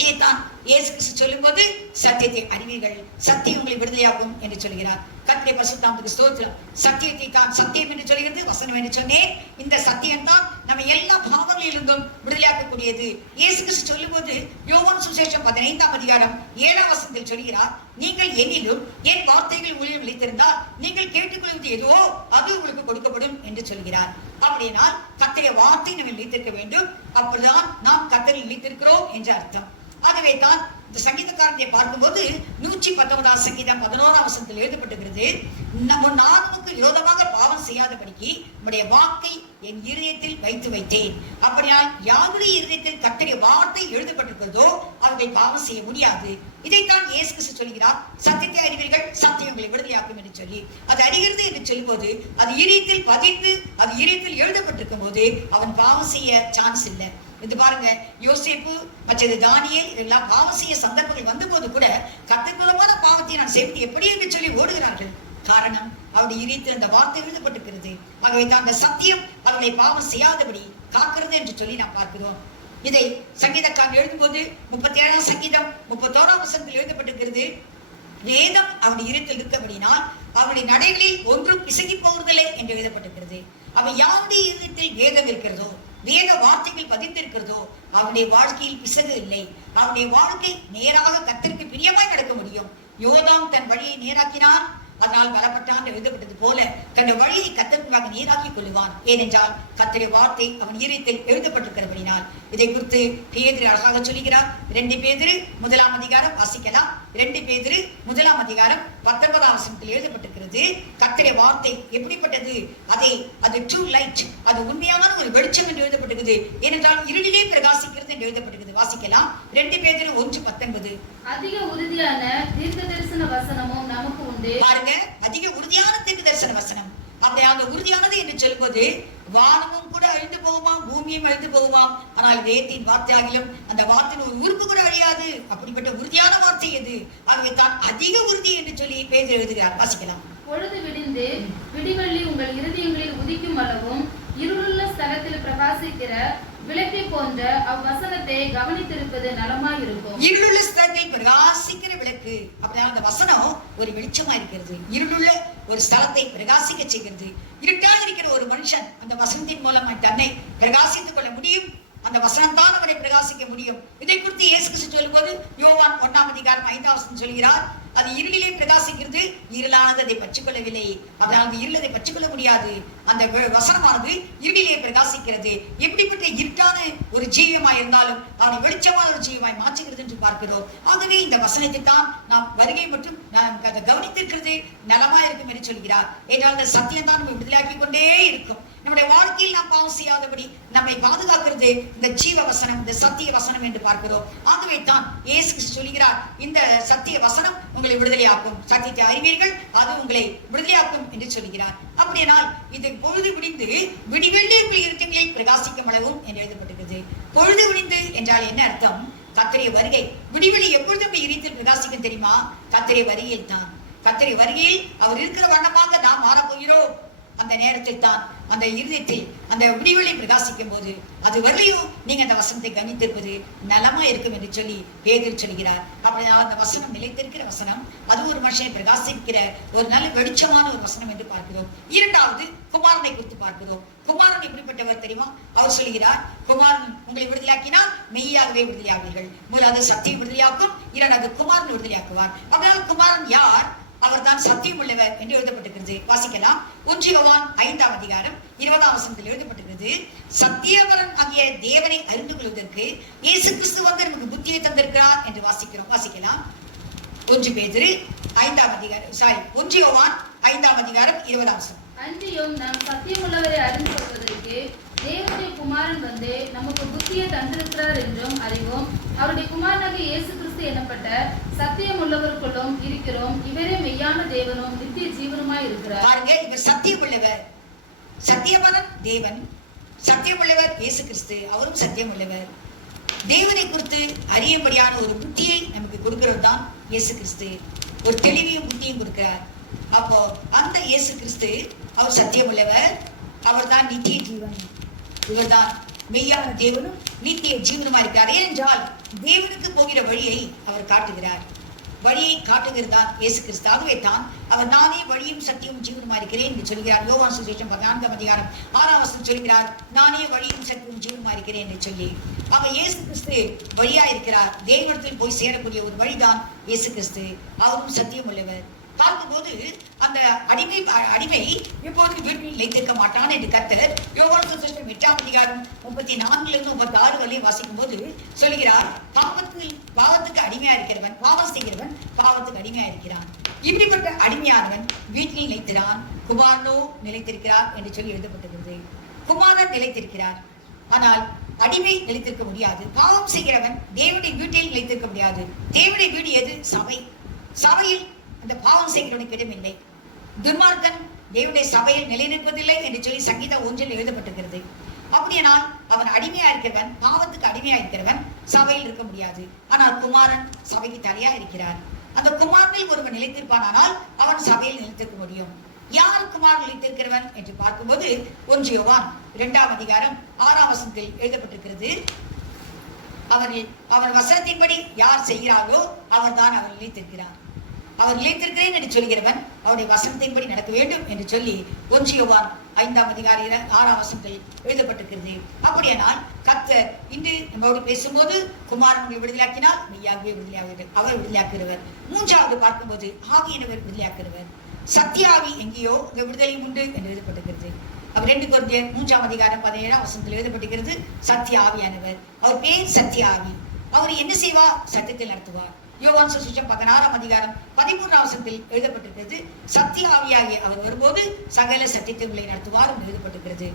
இதைத்தான் இயேசு கிறிஸ்து சொல்லும் போது சத்தியத்தை அறிவீர்கள், சத்தியம் உங்களை விடுதலையாகும் என்று சொல்கிறார். கர்த்தருடைய பரிசுத்த நாமத்துக்கு ஸ்தோத்திரம். சத்தியத்தை தான் சத்தியம் என்று சொல்கிறது, வசனம் என்று சொன்னேன். இந்த சத்தியம் தான் நம்ம எல்லா பாவங்களிலிருந்தும் விடுதலையாக்கக்கூடியது. இயேசு கிறிஸ்து சொல்லும் போது யோவான் சுவிசேஷம் 15ஆம் அதிகாரம் 7ஆம் வசனத்தில் சொல்கிறார், நீங்கள் என்னிலும் என் வார்த்தைகள் உங்களில் நிலைத்திருந்தால் நீங்கள் கேட்டுக்கொள்வது எதுவோ அது உங்களுக்கு கொடுக்கப்படும் என்று சொல்கிறார். அப்படினால் கர்த்தருடைய வார்த்தை நம்ம நிலைத்திருக்க வேண்டும். அப்பொழுதுதான் நாம் கர்த்தரில் நிலைத்திருக்கிறோம் என்று அர்த்தம். ஆகவே தான் இந்த சங்கீதக்காரத்தை பார்க்கும்போது 119ஆம் சங்கீதம் 11ஆம் வசனத்தில் எழுதப்பட்டிருக்கிறது, நான் உமக்கு விரோதமாக பாவம் செய்யாதபடிக்கு உம்முடைய வாக்கை என் இருதயத்தில் வைத்து வைத்தேன். அப்படியால் யாருடைய இருதயத்தில் கர்த்தருடைய வார்த்தை எழுதப்பட்டிருக்கிறதோ அவர்கள் பாவம் செய்ய முடியாது. இதைத்தான் இயேசு கிறிஸ்து சொல்கிறார், சத்தியத்தை அறிவீர்கள், சத்தியங்களை விடுதலையாக்கும் என்று சொல்லி. அது அறிகிறது என்று சொல்லும் போது அது இதயத்தில் பதிந்து, அது இதயத்தில் எழுதப்பட்டிருக்கும் போது அவன் பாவம் செய்ய சான்ஸ் இல்லை. இது பாருங்க, யோசேப்பு மற்றது தானியேல் இதெல்லாம் பாவம் செய்ய சந்தர்ப்பங்கள் வந்த போது கூட கர்த்தருக்கான பாவத்தை நான் செய்வது எப்படி என்று சொல்லி ஓடுகிறார்கள். காரணம், அவருடைய இதயத்தில் அந்த வார்த்தை எழுதப்பட்டிருக்கிறது. ஆகவே தான் அந்த சத்தியம் அவர்களை பாவம் செய்யாதபடி காக்கிறது என்று சொல்லி நாம் பார்க்கிறோம். இதை சங்கீதக்காரன் எழுதும்போது 37ஆம் சங்கீதம் 31ஆம் வசனத்தில் எழுதப்பட்டிருக்கிறது, வேதம் அவனுடைய இருத்தில் இருக்கபடினால் அவனுடைய நடைகளில் ஒன்றும் பிசகி போவதில்லை என்று எழுதப்பட்டிருக்கிறது. அவன் யாருடைய இருதயத்தில் வேதம் இருக்கிறதோ, வேத வார்த்தைகள் பதிந்திருக்கிறதோ அவனுடைய வாழ்க்கையில் பிசகு இல்லை. அவனுடைய வாழ்க்கை நேராக கர்த்தருக்கு பிரியமாய் நடக்க முடியும். யோதாம் தன் வழியை நேராக்கினான், அதனால் வரப்பட்டான் எழுதப்பட்டது போல தன்னுடைய வழியை கர்த்தருக்காக நேராக்கி கொள்ளுவான். ஏனென்றால் கர்த்தருடைய வார்த்தை அவன் இதயத்தில் எழுதப்பட்டிருக்கிறபடினால். இதை குறித்து பேதுரு அழகாக சொல்கிறார். 2 பேதுரு 1ஆம் அதிகாரம் வாசிக்கலாம். 2 பேதுரு 1ஆம் அதிகாரம் 19ஆம் வசனத்தில் எழுதப்பட்டிருக்கிறது, கர்த்தருடைய வார்த்தை எப்படிப்பட்டது? அது ட்ரூ லைட், அது உண்மையான ஒரு வெளிச்சம் என்று எழுதப்பட்டிருக்கிறது. ஏனென்றால் இருளிலே பிரகாசிக்கிறது என்று எழுதப்பட்டிருக்கிறது. வாசிக்கலாம். 2 பேதுரு 1:19. அதிக உறுதியான தீர்க்க தரிசன வசனமும் நமக்கு உண்டு. பாருங்க, அதிக உறுதியான தீர்க்க தரிசன வசனம். அப்படி அந்த உறுதியானது என்று சொல்லும்போது வானமும் கூட அழிந்து போகுமாம், பூமியும் அழிந்து போகுமாம், ஆனால் வேதத்தின் வார்த்தையாகிலும் அந்த வார்த்தையின் ஒரு உறுப்பு கூட அழியாது. அப்படிப்பட்ட உறுதியான வார்த்தை எது? ஆகவே தான் அதிக உறுதி என்று சொல்லி பேதுரு எழுதுகிறார். வாசிக்கலாம். பொழுது விடிந்து விடிவெள்ளி உங்கள் இருதயங்களில் உதிக்கும் அளவும் இருளுள்ள ஸ்தலத்தில் பிரகாசிக்கிற விளக்கை போன்ற அவ்வசனத்தை கவனித்திருப்பது நலமாய் இருக்கும். இருளுள்ள ஸ்தலத்தில் பிரகாசிக்கிற விளக்கு, அப்படின்னா அந்த வசனம் ஒரு வெளிச்சமா இருக்கிறது. இருளுள்ள ஒரு ஸ்தலத்தை பிரகாசிக்க செய்கிறது. இருட்டாக இருக்கிற ஒரு மனுஷன் அந்த வசனத்தின் மூலமாய் தன்னை பிரகாசித்துக் கொள்ள முடியும். அந்த வசனம் தான் அவனை பிரகாசிக்க முடியும். இதை குறித்து இயேசு கிறிஸ்து சொல்லும் போது யோவான் 1ஆம் அதிகாரம் 5ஆம் வசனம் சொல்கிறார், அது இருளிலே பிரகாசிக்கிறது, இருளானது அதை பற்றிக்கொள்ளவில்லை. அதாவது இருள் அதை பற்றிக்கொள்ள முடியாது. அந்த வசனமானது இருளிலே பிரகாசிக்கிறது. எப்படிப்பட்ட இருட்டான ஒரு ஜீவியமாய் இருந்தாலும் அவனை வெளிச்சமான ஒரு ஜீவியமாய் மாற்றுகிறது என்று பார்க்கிறோம். ஆகவே இந்த வசனத்தை தான் நாம் வருகை மற்றும் அதை கவனித்திருக்கிறது நலமா இருக்கும் என்று சொல்கிறார். என்றால் அந்த சத்தியம் தான் நம்ம விடுதலையாக்கி கொண்டே இருக்கும். நம்முடைய வாழ்க்கையில் நாம் பாவம் செய்யாதபடி நம்மை பாதுகாக்கிறது இந்த ஜீவ வசனம், இந்த சத்திய வசனம் என்று பார்க்கிறோம். ஆகவே தான் இயேசு கிறிஸ்து சொல்கிறார், இந்த சத்திய வசனம் உங்களை விடுதலையாக்கும், சத்தியத்தை அறிவீர்கள், அது உங்களை விடுதலையாக்கும் என்று சொல்கிறார். அப்படியானால் இது பொழுது விடிந்து விடிவெள்ளி உங்கள் இருட்டுகளில் பிரகாசிக்கும் அளவும் என்று எழுதப்பட்டிருக்கிறது. பொழுது விடிந்து என்றால் என்ன அர்த்தம்? கர்த்தருடைய வருகை. விடிவெளி எப்பொழுது அப்படி இருட்டில் பிரகாசிக்கும் தெரியுமா? கர்த்தருடைய வருகையில் தான். கர்த்தருடைய வருகையில் அவர் இருக்கிற வண்ணமாக நாம் மாறப்போகிறோம். அந்த நேரத்தில் தான் அந்த இருதயத்தில் அந்த விடிவெளி பிரகாசிக்கும் போது அது வரலையும் நீங்க அந்த வசனத்தை கவனித்திருப்பது நலமா இருக்கும் என்று சொல்லி பேதுரு சொல்கிறார். அப்படி அந்த வசனம் நிலைத்திருக்கிற வசனம், அது ஒரு மனுஷனை பிரகாசிக்கிற ஒரு நல்ல வெளிச்சமான ஒரு வசனம் என்று பார்க்கிறோம். இரண்டாவது குமாரனை குறித்து பார்க்கிறோம். குமாரன் எப்படிப்பட்டவர் தெரியுமா? அவர் சொல்கிறார், குமாரன் உங்களை விடுதலையாக்கினால் மெய்யாகவே விடுதலையாவீர்கள். முதலாவது சத்தியம் விடுதலையாக்கும், இரண்டாவது குமாரன் விடுதலையாக்குவார். அப்படின்னா குமாரன் யார்? அவர் தான் சத்தியம் உள்ளவர் என்று எழுதப்பட்டிருக்கிறது. வாசிக்கலாம். 1 யோவான் 5ஆம் அதிகாரம் 20ஆம் வசனத்தில் எழுதப்பட்டிருக்கிறது, சத்தியவரன் ஆகிய தேவனை அறிந்து கொள்வதற்கு இயேசு கிறிஸ்து வந்து நமக்கு புத்தியை தந்திருக்கிறார் என்று வாசிக்கிறோம். வாசிக்கலாம். 1 பேதுரு 5ஆம் அதிகாரம் 1 யோவான் 5ஆம் அதிகாரம் 20ஆம் வசனம். அன்றியும் நாம் சத்தியம் உள்ளவரை அறிந்து கொள்வதற்கு தேவனுடைய குமாரன் வந்து நமக்கு புத்தியை தந்திருக்கிறார் என்றும் அறிவோம். அவருடைய குமாரனாகிய இயேசு கிறிஸ்து எனப்பட்ட சத்தியம் உள்ளவருக்குள்ளும் இருக்கிறோம். இவரே மெய்யான தேவனும் நித்திய ஜீவனுமாய் இருக்கிறார். பாருங்க, இவர் சத்தியம் உள்ளவர். சத்தியவரன் தேவன், சத்தியம் உள்ளவர் இயேசு கிறிஸ்து, அவரும் சத்தியம் உள்ளவர். தேவனை குறித்து அறியும்படியான ஒரு புத்தியை நமக்கு கொடுக்கிறது தான் இயேசு கிறிஸ்து. ஒரு தெளிவையும் புத்தியும் கொடுக்கிறார். அப்போ அந்த இயேசு கிறிஸ்து அவர் சத்தியம் உள்ளவர், அவர் தான் நித்திய ஜீவன். இவர்தான் மெய்யான தேவனும் நித்திய ஜீவனுமா இருக்கிறார். ஏனென்றால் தேவனுக்கு போகிற வழியை அவர் காட்டுகிறார். வழியை காட்டுகிறதா இயேசு கிறிஸ்தாகவே தான் அவர் நானே வழியும் சத்தியமும் ஜீவனுமா இருக்கிறேன் என்று சொல்கிறார். யோவான் சுவிசேஷம் 14ஆம் அதிகாரம் 6ஆம் வசனம் சொல்கிறார், நானே வழியும் சத்தியமும் ஜீவனுமா இருக்கிறேன் என்று சொல்லி. ஆக இயேசு கிறிஸ்து வழியா இருக்கிறார். தேவனிடத்தில் போய் சேரக்கூடிய ஒரு வழிதான் இயேசு கிறிஸ்து. அவரும் சத்தியம் உள்ளவர். பார்க்கும்போது அந்த அடிமை எப்போது வீட்டில் நிலைத்திருக்க மாட்டான் என்று கர்த்தர் யோவான் சுவிசேஷம் 8ஆம் அதிகாரம் 34 36 வரை வாசிக்கும் போது சொல்கிறார், பாவத்துக்கு அடிமையா இருக்கிறவன், பாவம் செய்கிறவன் பாவத்துக்கு அடிமையா இருக்கிறான். இப்படிப்பட்ட அடிமையானவன் வீட்டில் நிலைத்திறான், குமாரனோ நிலைத்திருக்கிறார் என்று சொல்லி எழுதப்பட்டிருக்கிறது. குமாரன் நிலைத்திருக்கிறார், ஆனால் அடிமை நிலைத்திருக்க முடியாது. பாவம் செய்கிறவன் தேவனுடைய வீட்டில் நிலைத்திருக்க முடியாது. தேவனுடைய வீடு எது? சபை. சபையில் அந்த பாவம் செய்கிறவனுக்கு இடமில்லை. துன்மார்க்கன் தேவனுடைய சபையில் நிலைநிற்பதில்லை என்று சொல்லி சங்கீதம் 1 எழுதப்பட்டிருக்கிறது. அப்படியானால் அவன் அடிமையா இருக்கிறவன், பாவத்துக்கு அடிமையா இருக்கிறவன் சபையில் இருக்க முடியாது. ஆனால் குமாரன் சபைக்கு தலையா இருக்கிறார். அந்த குமாரனில் ஒருவன் நிலைத்திருப்பானால் அவன் சபையில் நிலைத்திருக்க முடியும். யார் குமாரன் நிலைத்திருக்கிறவன் என்று பார்க்கும்போது 1 யோவான் 2ஆம் அதிகாரம் 6ஆம் வசனத்தில் எழுதப்பட்டிருக்கிறது, அவன் வசனத்தின்படி யார் செய்கிறார்களோ அவர் தான் அவர் நிலைத்திருக்கிறார். அவர் நிலைத்திருக்கிறேன் என்று சொல்கிறவன் அவருடைய வசனத்தின்படி நடக்க வேண்டும் என்று சொல்லி 1 யோவான் 5ஆம் அதிகாரம் 6ஆம் வசனத்தில் எழுதப்பட்டிருக்கிறது. அப்படியானால் கர்த்தர் இன்று நம்மோடு பேசும்போது குமாரன் உங்களை விடுதலையாக்கினால் மெய்யாகவே விடுதலையாவீர்கள், அவர் விடுதலையாக்குகிறவர். மூன்றாவது பார்க்கும்போது ஆவியானவர் விடுதலையாக்குகிறவர். சத்தியாவி எங்கேயோ இந்த விடுதலை உண்டு என்று எழுதப்பட்டிருக்கிறது. அவர் 2 கொரிந்தியர் 3ஆம் அதிகாரம் 17ஆம் வசனத்தில் எழுதப்பட்டிருக்கிறது, சத்திய ஆவியானவர். அவர் பேர் சத்திய ஆவி. அவர் என்ன செய்வார்? சத்தியத்தில் நடத்துவார். யோவான் சுவிசேஷம் 16ஆம் அதிகாரம் 13ஆம் வசனத்தில் எழுதப்பட்டிருக்கிறது, சத்திய ஆவியாகிய அவர் வரும்போது சகல சத்தியத்தை உங்களை நடத்துவார் என்று எழுதப்பட்டிருக்கிறது.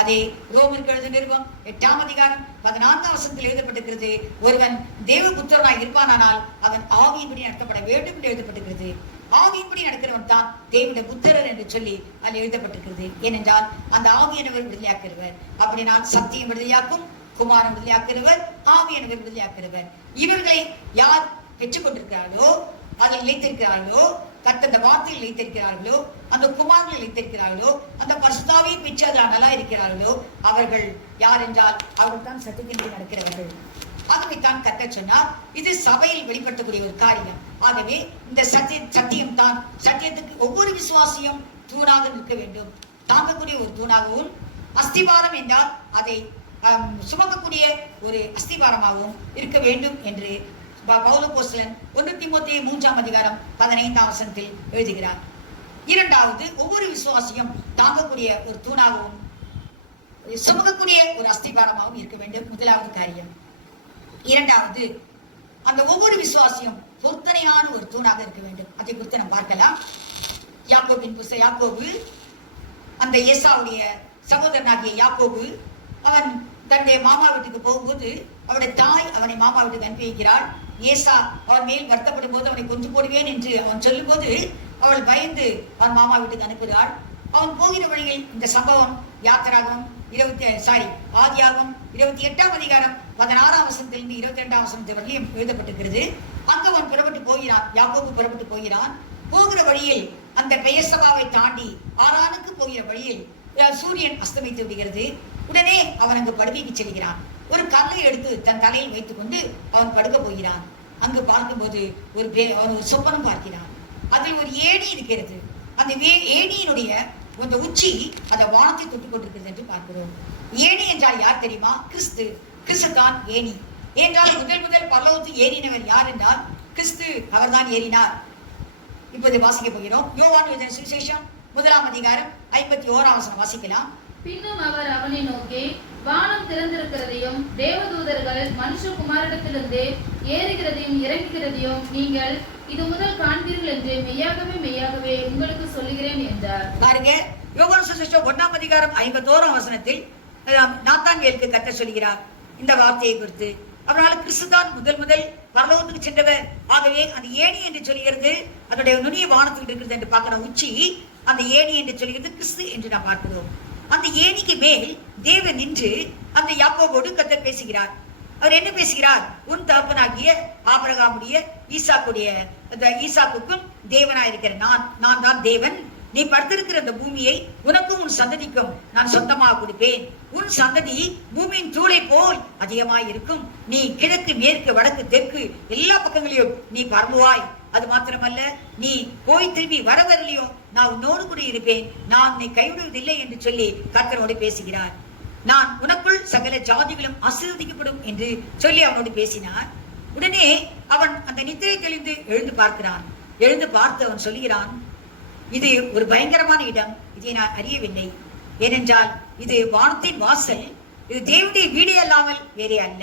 அதே ரோமருக்கு எழுதின நிருபம் 8ஆம் அதிகாரம் 14ஆம் வசனத்தில் எழுதப்பட்டிருக்கிறது, ஒருவன் தேவபுத்திரனாய் இருப்பானால் அவன் ஆவியின்படி நடத்தப்பட வேண்டும் என்று எழுதப்பட்டிருக்கிறது. ஆவியின்படி நடக்கிறவன் தான் தேவனுடைய புத்திரர் என்று சொல்லி அதில் எழுதப்பட்டிருக்கிறது. ஏனென்றால் அந்த ஆவியானவர் விடுதலையாக்குகிறவர். அப்படினால் சத்தியம் விடுதலையாக்கும், குமாரன் விடுதலையாக்குகிறவர், ஆவியானவர் விடுதலையாக்குகிறவர். இவர்களை யார் பெற்றுக் கொண்டிருக்கிறார்களோ, அதில் நிலைத்திருக்கிறார்களோ, கர்த்தர் வார்த்தையில் நிலைத்திருக்கிறார்களோ, அந்த குமாரனில் நிலைத்திருக்கிறார்களோ, அந்த பரிசுத்தாவியை பெற்று அதில் நல்லா இருக்கிறார்களோ, அவர்கள் யார் என்றால் அவர்கள் தான் சத்தியத்தின்படி நடக்கிறவர்கள். ஆகவே தான் கர்த்தர் சொன்னார், இது சபையில் வெளிப்படுத்தக்கூடிய ஒரு காரியம். ஆகவே இந்த சத்தியம் தான் சத்தியத்துக்கு ஒவ்வொரு விசுவாசியும் தூணாக நிற்க வேண்டும். தாங்கக்கூடிய ஒரு தூணாகவும், அஸ்திவாரம் என்றால் அதை சுமக்கக்கூடிய ஒரு அஸ்திவாரமாகவும் இருக்க வேண்டும் என்று பவுல் அப்போஸ்தலன் 1 தீமோத்தேயு 3ஆம் அதிகாரம் 15ஆம் வசனத்தில் எழுதுகிறார். இரண்டாவது, ஒவ்வொரு விசுவாசியும் தாங்கக்கூடிய ஒரு தூணாகவும் சுமக்கக்கூடிய ஒரு அஸ்திவாரமாகவும் இருக்க வேண்டும். முதலாவது காரியம். இரண்டாவது, அந்த ஒவ்வொரு விசுவாசியும் பொருத்தனையான ஒரு தூணாக இருக்க வேண்டும். அதை குறித்து நாம் பார்க்கலாம். யாக்கோபின் புஸ்தகம். யாக்கோபு அந்த ஏசாவுடைய சகோதரனாகிய யாக்கோபு, அவன் தன்னுடைய மாமா வீட்டுக்கு போகும்போது அவருடைய தாய் அவனை மாமா வீட்டுக்கு அனுப்பி வைக்கிறாள். ஏசா அவன் மேல் வருத்தப்படும் போது அவனை கொன்று போடுவேன் என்று அவன் சொல்லும் போது அவள் பயந்து அவன் மாமா வீட்டுக்கு அனுப்புகிறாள். அவன் போகிற வழியில் இந்த சம்பவம் யாத்திராகவும் ஆதியாகவும் 28ஆம் அதிகாரம் 16ஆம் வசனத்திலிருந்து 22ஆம் வசனத்தை வரையும் எழுதப்பட்டிருக்கிறது. அங்கு அவன் புறப்பட்டு போகிறான். யாக்கோபு புறப்பட்டு போகிறான். போகிற வழியில் அந்த பெயர்சபாவை தாண்டி ஆரானுக்கு போகிற வழியில் சூரியன் அஸ்தமித்து விடுகிறது. உடனே அவன் அங்கு படுக்கைக்கு செல்கிறான். ஒரு கல்லை எடுத்து தன் தலையில் வைத்துக் கொண்டு அவன் படுக்க போகிறான். அங்கு பார்க்கும்போது ஒரு சொப்பனம் பார்க்கிறான். அதில் ஒரு ஏணி இருக்கிறது. அந்த ஏணியினுடைய அந்த உச்சி அந்த வானத்தை தொட்டுக் கொண்டிருக்கிறது என்று பார்க்கிறோம். ஏணி என்றால் யார் தெரியுமா? கிறிஸ்து. கிறிஸ்து தான் ஏணி என்றால் முதல் பரலோகத்துக்கு ஏறினவர் யார் என்றால் கிறிஸ்து. அவர்தான் ஏறினார். இப்போது வாசிக்க போகிறோம். யோவான் எழுதின சுவிசேஷம் 1ஆம் அதிகாரம் 51ஆம் வசனம் வாசிக்கலாம். பின்னும் அவர் அவனை நோக்கி, வானம் திறந்திருக்கிறதையும் தேவதூதர்கள் மனுஷகுமாரிடத்திலிருந்து ஏறுகிறதையும் இறங்குகிறதையும் நீங்கள் இது முதல் காண்பீர்கள் என்று மெய்யாகவே உங்களுக்கு சொல்லுகிறேன் என்றார். பாருங்க, யோவான் சுவிசேஷம் 1ஆம் அதிகாரம் 51ஆம் வசனத்தில் நாத்தான்வேலுக்கு கர்த்தர் சொல்கிறார் இந்த வார்த்தையை குறித்து. அதனால கிறிஸ்துதான் முதல் பரலோகத்துக்கு சென்றவர். ஆகவே அந்த ஏணி என்று சொல்கிறது அதனுடைய நுனிய வானத்தில் இருக்கிறது என்று பார்க்கிற உச்சி அந்த ஏணி என்று சொல்கிறது கிறிஸ்து என்று நாம் பார்க்கிறோம். அந்த ஏணிக்கு மேல் தேவன் நின்று அந்த யாக்கோபோடு கர்த்தர் பேசுகிறார். அவர் என்ன பேசுகிறார்? உன் தகப்பனாகிய ஆபிரகாமுடைய ஈசாக்குக்கும் தேவனாயிருக்கிற நான் தான் தேவன். நீ படுத்திருக்கிற அந்த பூமியை உனக்கும் உன் சந்ததிக்கும் நான் சொந்தமாக கொடுப்பேன். உன் சந்ததி பூமியின் தூளை போல் அதிகமாய் இருக்கும். நீ கிழக்கு மேற்கு வடக்கு தெற்கு எல்லா பக்கங்களையும் நீ பரம்புவாய். அது மாத்திரமல்ல, நீ போய் திரும்பி வரலையோ நான் உன்னோடு கூட இருப்பேன். நான் நீ கைவிடுவதில்லை என்று சொல்லி கர்த்தரோடு பேசுகிறார். நான் உனக்குள் சகல ஜாதிகளும் ஆசீர்வதிக்கப்படும் என்று சொல்லி அவனோடு பேசினார். உடனே அவன் அந்த நித்திரை தெளிந்து எழுந்து பார்க்கிறான். எழுந்து பார்த்து அவன் சொல்கிறான், இது ஒரு பயங்கரமான இடம், இதை நான் அறியவில்லை. ஏனென்றால் இது வானத்தின் வாசல், இது தேவனுடைய வீடு அல்லாமல் வேறே அல்ல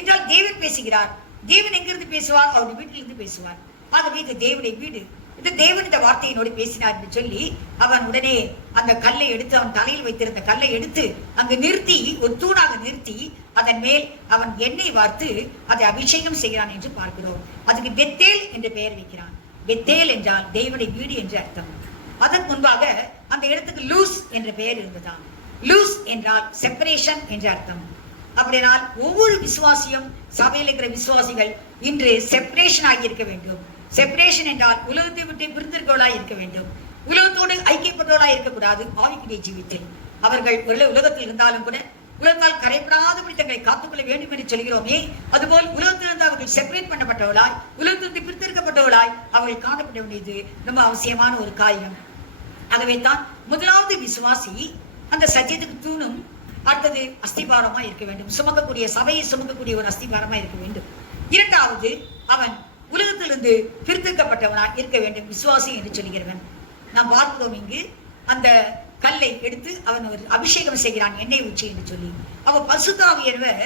என்றால் தேவன் பேசுகிறார். தேவன் எங்கிருந்து பேசுவார்? அவருடைய வீட்டிலிருந்து பேசுவார். ஆகவே இது தேவனுடைய வீடு, இது தேவன் இந்த வார்த்தையினோடு பேசினார் என்று சொல்லி அவன் உடனே அந்த கல்லை எடுத்து அவன் தலையில் வைத்திருந்த கல்லை எடுத்து அங்கு நிறுத்தி ஒரு தூணாக நிறுத்தி அதன் மேல் அவன் எண்ணெய் வார்த்து அதை அபிஷேகம் செய்கிறான் என்று பார்க்கிறோம். அதுக்கு பெத்தேல் என்று பெயர் வைக்கிறான். பெத்தேல் என்றால் தேவனுடைய வீடு என்று அர்த்தம். அதற்கு முன்பாக அந்த இடத்துக்கு லூஸ் என்ற பெயர் இருந்ததாம். லூஸ் என்றால் செப்பரேஷன் என்று அர்த்தம். அப்படினால் ஒவ்வொரு விசுவாசியும் சபையில் இருக்கிற விசுவாசிகள் இன்று செப்பரேஷன் ஆகி இருக்க வேண்டும். செப்பரேஷன் என்றால் உலகத்தை விட்டு பிரிந்திருக்கவளாய் இருக்க வேண்டும். உலகத்தோடு ஐக்கியப்பட்டவளாய் இருக்கக்கூடாது. ஆவிக்குரிய ஜீவித்தில் அவர்கள் உலகத்தில் இருந்தாலும் கூட உலகத்தால் கரைப்படாதபடி தங்களை காத்துக்கொள்ள வேண்டும் என்று சொல்கிறோமே, அதுபோல் உலகத்திலிருந்து அவர்கள் செப்பரேட் பண்ணப்பட்டவளாய் உலகத்திலிருந்து பிரித்திருக்கப்பட்டவளாய் அவர்கள் காணப்பட வேண்டியது ரொம்ப அவசியமான ஒரு காரியம். ஆகவே தான் முதலாவது விசுவாசி அந்த சத்தியத்துக்கு தூணும், அடுத்தது அஸ்திபாரமா இருக்க வேண்டும். சுமக்கக்கூடிய சபையை சுமக்கக்கூடிய ஒரு அஸ்திபாரமா இருக்க வேண்டும். இரண்டாவது அவன் உலகத்திலிருந்து பிரித்திருக்கப்பட்டவனாய் இருக்க வேண்டும், விசுவாசி என்று சொல்கிறவன். நாம் பார்க்கிறோம் இங்கு அந்த கல்லை எடுத்து அவன் ஒரு அபிஷேகம் செய்கிறான், எண்ணெய் ஊற்றி என்று சொல்லி. அவன் பரிசுத்த ஆவியானவர்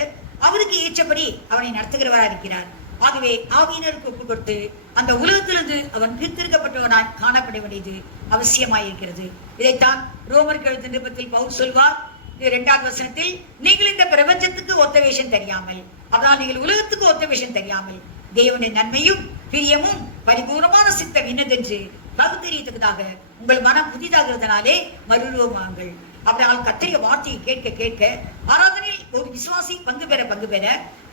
அவருக்கு ஏற்றபடி அவனை நடத்துகிறவராக இருக்கிறார். ஆகவே ஆவியினருக்கு ஒப்பு கொடுத்து அந்த உலகத்திலிருந்து அவன் பிரித்திருக்கப்பட்டவனாய் காணப்பட வேண்டியது அவசியமாயிருக்கிறது. இதைத்தான் ரோமருக்கு எழுதின நிருபத்தில் பவுல் சொல்வார் 2ஆம் வசனத்தில், நீங்கள் இந்த பிரபஞ்சத்துக்கு ஒத்த வேஷம் தெரியாமல், அதனால் நீங்கள் உலகத்துக்கு ஒத்த வேஷம் தெரியாமல் தேவனுடைய நன்மையும் பிரியமும் பரிபூர்ணமான சித்தம் என்னதென்று பகுத்தறியத்தக்கதாக உங்கள் மனம் புதிதாகிறதுனாலே மறுரூபமாங்கள். அப்படினால் கர்த்தருடைய வார்த்தையை கேட்க கேட்க ஆராதனையில் ஒரு விசுவாசி பங்கு பெற